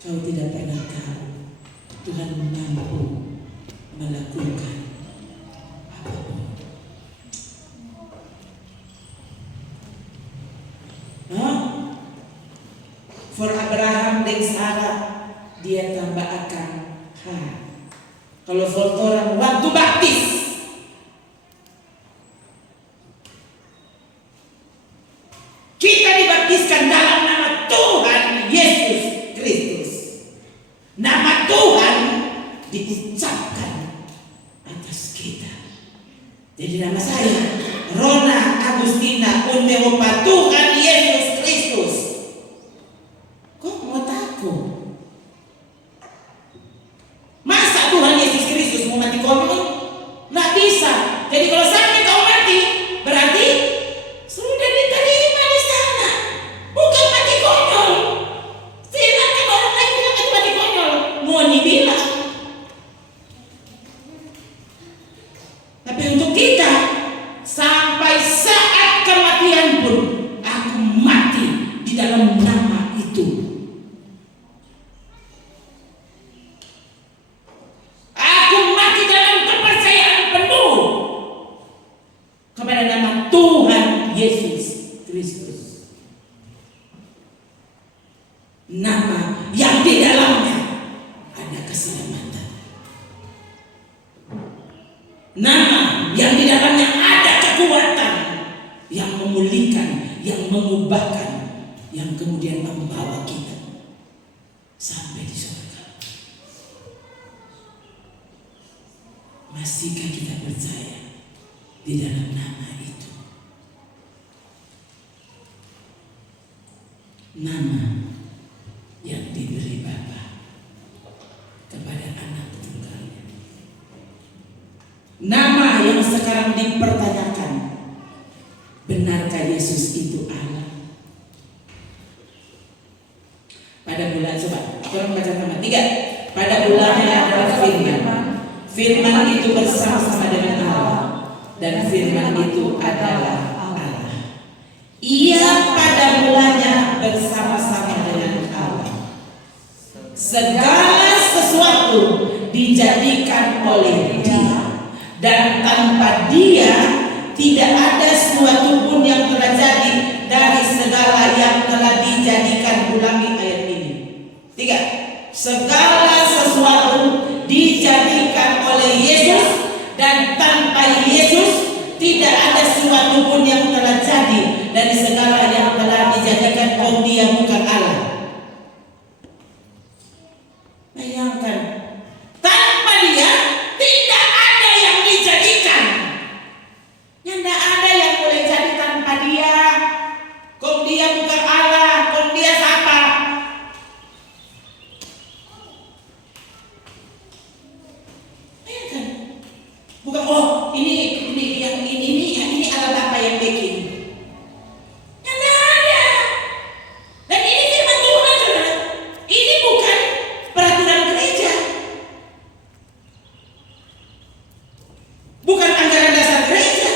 Kau tidak pernah tahu Tuhan mampu melakukan apapun. For Abraham dan Sarah dia tambah akan kalau for orang waktu baptis kita dibaptiskan dalam nama Tuhan Yesus Kristus. Nama Tuhan diucapkan atas kita. Jadi nama saya Rona Agustina Unmeopa Tuhan Yesus Kristus. Kok mau takut? Masa Tuhan Yesus Kristus mau mati konyol? Nggak bisa. Jadi kalau sampai kau mati, berarti sudah diterima di sana. Bukan mati konyol. Silakan orang lain bilang itu mati konyol. Mau dibilang. Tapi untuk kita sampai saat kematian pun aku mengubahkan, yang kemudian membawa kita sampai di surga. Masihkah kita percaya di dalam nama itu? Nama yang diberi Bapa kepada anak tunggalnya. Nama yang sekarang dipertanyakan, benarkah Yesus itu Allah? Pada bulan, coba orang baca nama 3. Pada bulannya adalah firman. Firman itu bersama-sama dengan Allah, dan firman itu adalah Allah. Ia pada mulanya bersama-sama dengan Allah. Segala sesuatu dijadikan oleh Dia, dan tanpa Dia tidak ada sesuatu pun yang telah jadi dari segala yang telah dijadikan. Ulangi ayat ini. 3. Segala sesuatu dijadikan oleh Yesus, dan tanpa Yesus tidak ada sesuatu pun yang telah jadi dari segala yang telah dijadikan. Oh, Dia bukan Allah. Bayangkan, tanpa Dia tidak ada yang dijadikan. Tidak ada yang boleh jadi tanpa Dia. Kok Dia bukan Allah, kok Dia siapa? Bukan, oh ini alat apa yang bikin? Yang ada. Dan ini firman Tuhan, saudara. Ini bukan peraturan gereja, bukan anggaran dasar gereja.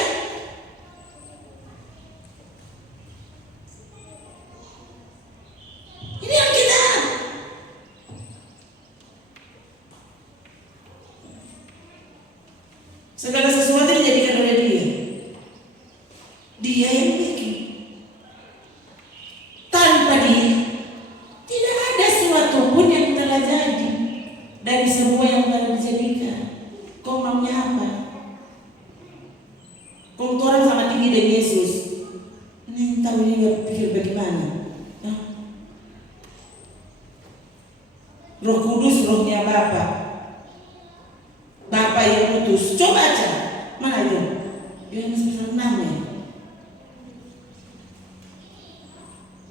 Ini Alkitab. Segala sesuatu dijadikan oleh Dia. Dia yang bikin. Tanpa Dia tidak ada sesuatu pun yang telah jadi dari semua yang telah dijadikan. Kau maunya apa? Kau orang sama tinggi dengan Yesus. Ini tahu dia pikir bagaimana? Hah? Roh Kudus rohnya Bapa. Bapa yang utus. Coba aja. Mana itu? Yohanes 6 ya.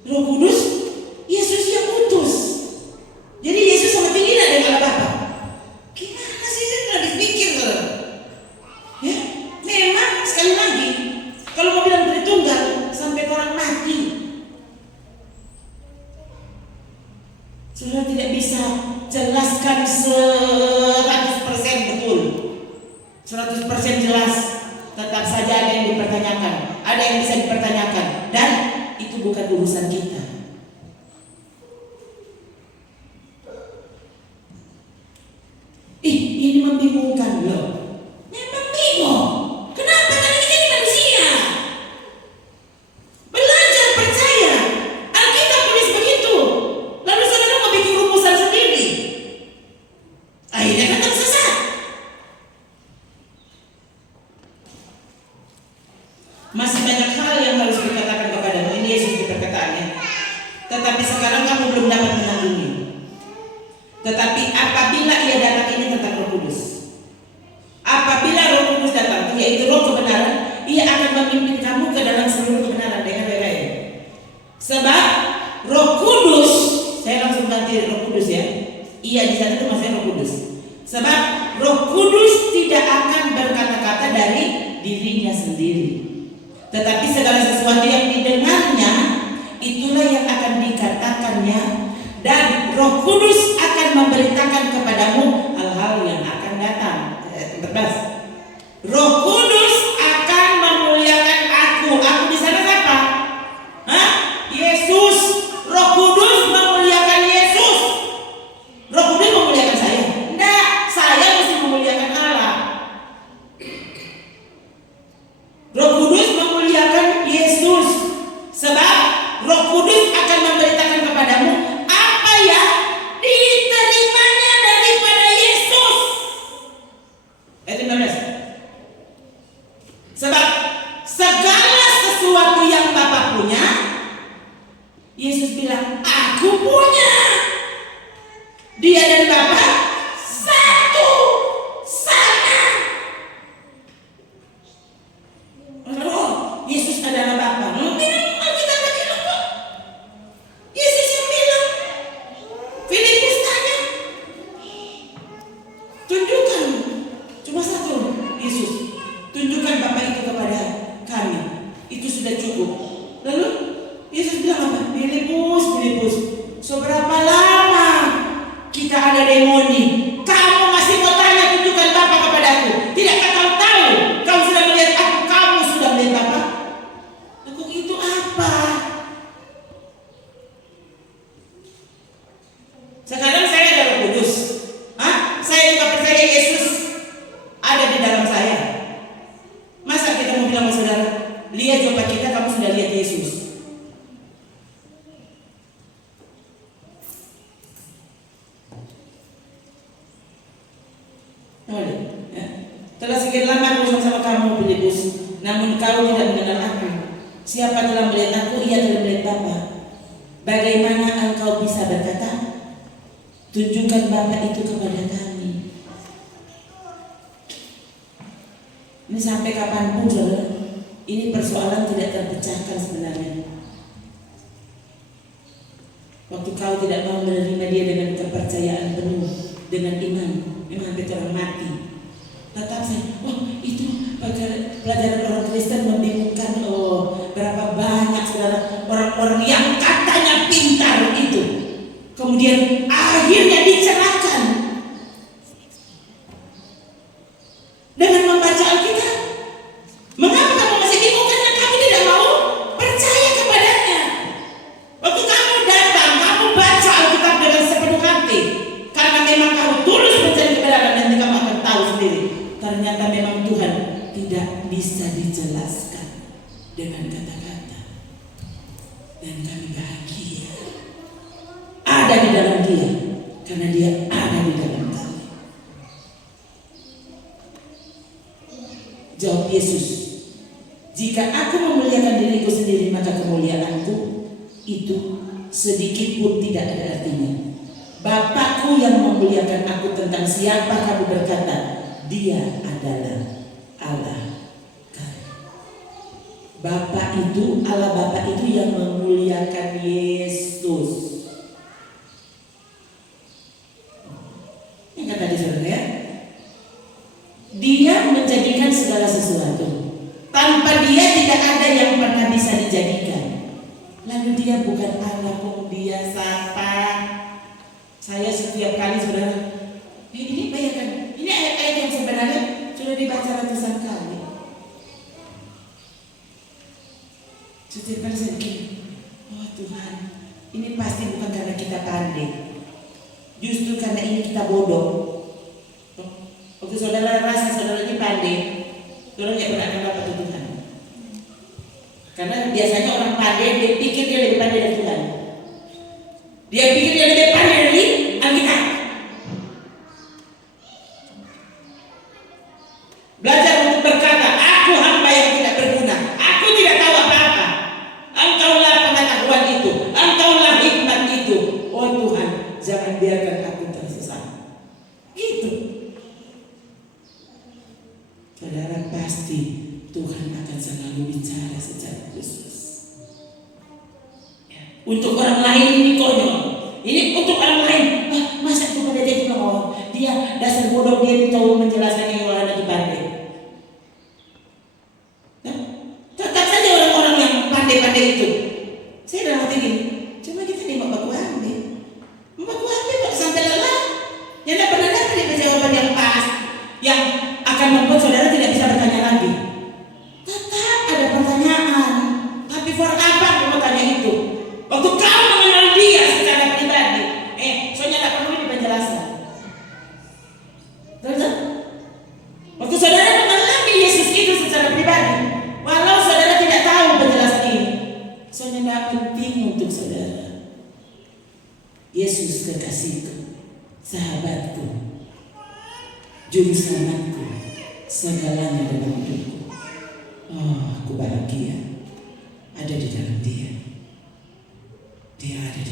Roh Kudus, Yesus yang utus. Jadi Yesus sama tinggi dengan Bapa. Gimana sih, saya tidak dipikir, ya? Memang sekali lagi, kalau mau bilang Tritunggal sampai orang mati, sudah tidak bisa jelaskan 100% betul, 100% jelas. Tetap saja ada yang dipertanyakan, ada yang bisa dipertanyakan, dan itu bukan urusan kita. Ini membingungkan loh. Memang bingung. Kenapa? Karena kita ini manusia. Belajar percaya. Alkitab tulis begitu. Lalu saudara mau bikin rumusan sendiri. Akhirnya kan tersesat. Masih banyak hal yang harus dikatakan kepadamu. Ini Yesus berkataannya. Tetapi sekarang kamu belum dapat menanggung. Tetapi apabila Ia datang, ini tentang Roh Kudus. Apabila Roh Kudus datang, yaitu Roh kebenaran, Ia akan memimpin kamu ke dalam seluruh kebenaran. Dengan lain-lain. Sebab Roh Kudus, saya langsung ganti Roh Kudus ya. Iya, di sana itu maksudnya Roh Kudus. Sebab Roh Kudus tidak akan berkata-kata dari dirinya sendiri, tetapi segala sesuatu yang didengarnya, itulah yang akan dikatakannya, dan Roh Kudus akan memberitakan kepadamu hal-hal yang akan datang. Roh Kudus akan memuliakan aku. Aku di sana siapa? Hah? Yesus. Roh Kudus memuliakan Yesus. Roh Kudus memuliakan saya? Enggak, saya mesti memuliakan Allah. Roh Kudus memuliakan Yesus. Sebab Roh Kudus akan memberitakan kepadamu apa yang diterimanya daripada Yesus. Ayat 15. bilang, aku punya. Dia dan Bapa satu, sama. Oh, Yesus adalah Bapa. Alkitab bilang kok. Yesus yang bilang. Filipus tanya, tunjukkan, cuma satu, Yesus, tunjukkan Bapa itu kepada kami. Itu sudah cukup. Lalu Yesus bilang apa? Filipus, seberapa lama kita ada demoni? Kamu masih mau tanya tunjukkan Bapa kepadaku? Tidakkah kau tahu? Kau sudah melihat aku, kamu sudah melihat Bapa. Lalu itu apa? Sekarang saya ada Roh Kudus. Saya juga percaya Yesus ada di dalam saya. Masa kita mau bilang sama saudara, lihat coba kita, kamu sudah lihat Yesus? Telah sekian lama aku bersama kamu, Filipus, namun kau tidak mengenal aku. Siapa telah melihat aku, ia telah melihat Bapa. Bagaimana engkau bisa berkata, tunjukkan Bapa itu kepada kami? Ini sampai kapanpun, saudara, ini persoalan tidak terpecahkan sebenarnya. Waktu kau tidak mau menerima dia dengan kepercayaan penuh, dengan iman, memang hampir orang mati. Tetap saya, itu pelajaran orang Kristen membingungkan. Berapa banyak saudara orang-orang yang katanya pintar itu, kemudian akhirnya dicerahkan dengan membaca Alkitab. Mengapa kamu masih bingung? Karena kamu tidak mau percaya kepadanya. Waktu kamu datang, kamu baca Alkitab dengan sepenuh hati, karena memang kamu tulus mencari kebenaran, dan kamu akan tahu sendiri. Ternyata memang Tuhan tidak bisa dijelaskan dengan kata-kata. Dan kami bahagia ada di dalam Dia, karena Dia ada di dalam kami. Jawab Yesus, jika aku memuliakan diriku sendiri, maka kemuliaanku itu sedikit pun tidak ada artinya. Bapakku yang memuliakan aku, tentang siapa kamu berkata Dia adalah Allah kami. Bapa itu, Allah Bapa itu yang memuliakan Yesus. Yang kata tadi saudara ya, Dia menjadikan segala sesuatu. Tanpa Dia tidak ada yang pernah bisa dijadikan. Lalu Dia bukan Allah kok, Dia siapa? Saya setiap kali saudara, ini bayangkan, ini ayat-ayat yang sebenarnya sudah dibaca ratusan kali. Setiap kali saya bikin, oh Tuhan, ini pasti bukan karena kita pandai, justru karena ini kita bodoh. Waktu saudara rasa saudara ini pandai, saudara tidak pernah akan dapat Tuhan. Karena biasanya orang pandai, dia pikir dia lebih pandai dari Tuhan. Dia pikir dia lebih pandai dari Alkitab. Belajar untuk berkata, aku hamba yang tidak berguna, aku tidak tahu apa-apa. Engkaulah pengetahuan itu, Engkaulah hikmat itu. Oh Tuhan, jangan biarkan aku tersesat. Gitu. Saudara, pasti Tuhan akan selalu bicara secara khusus. Untuk orang lain ini konyol, ini untuk orang lain. Masa itu pada dia bilang, dia dasar bodoh, dia tahu menjelaskan yang orang lagi pandai. Tetap saja orang-orang yang pandai-pandai itu. Saya dalam hati gini, cuma kita nih baku ambil kok sampai lelah. Yang tidak pernah dapat jawaban yang pas, yang akan membuat saudara tidak bisa bertanya lagi. Tetap ada pertanyaan, tapi for apa kamu tanya itu? Waktu kau mengenal Dia secara pribadi, soalnya tidak perlu di penjelasan. Betul? Waktu saudara mengalami Yesus itu secara pribadi, walau saudara tidak tahu penjelasan ini, soalnya tidak penting untuk saudara. Yesus kekasihku, sahabatku, juru selamatku, segalanya dalam hidupku. Oh, aku bahagia ada di dalam Dia. Dia ada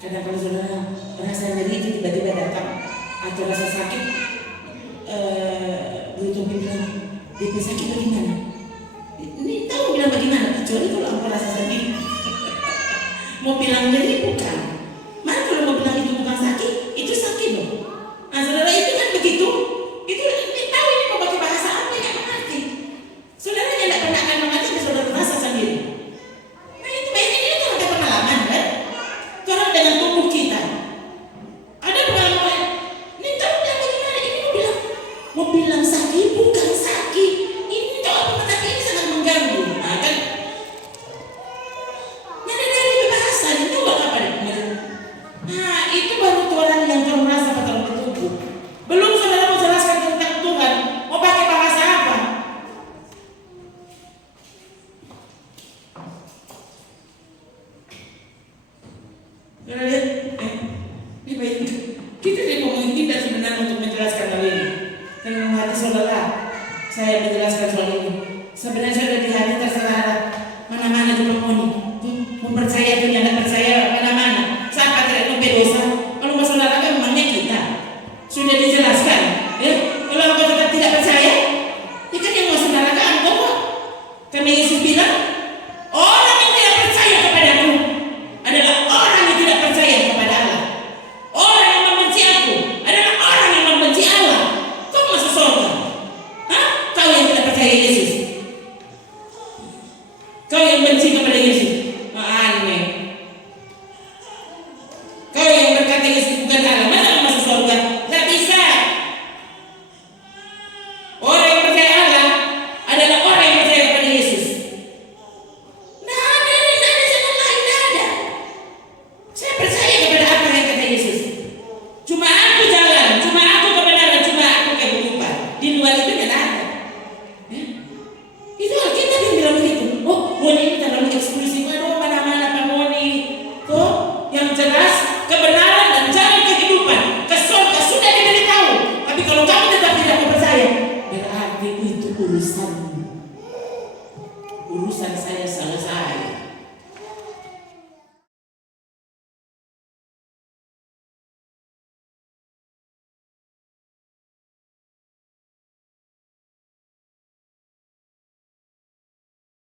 Kadang kalau saudara merasa nyeri itu tiba-tiba datang atau rasa sakit, Bu Tommy bilang, DP sakit bagaimana? Ini tahu bilang bagaimana, kecuali kalau aku rasa sedih. Mau bilang nyeri bukan. Mana kalau mau bilang itu bukan sakit, itu sakit loh. Nah saudara itu kan begitu. Itu ini tahu ini mau pakai bahasa apa yang mengerti. Saudara yang tidak pernah akan mengerti, saudara merasa sendiri. Nah itu banyak ini kan ada pengalaman kan. Cara dengan tubuh kita. Ada pengalaman. Ini tahu bilang bagaimana, ini mau bilang sakit bukan sakit. Ini tahu apa, tapi ini sangat mengganggu. Nah kan. Dari bahasa itu apa deh? Nah itu baru orang yang belum merasa betul bertubuh. Belum saudara mau jelaskan tentang Tuhan, mau pakai bahasa apa? Saudara lihat, ini baik. Kita tidak sebenarnya untuk menjelaskan hal ini. Dengan hati saudara, saya menjelaskan soal ini. Sebenarnya saya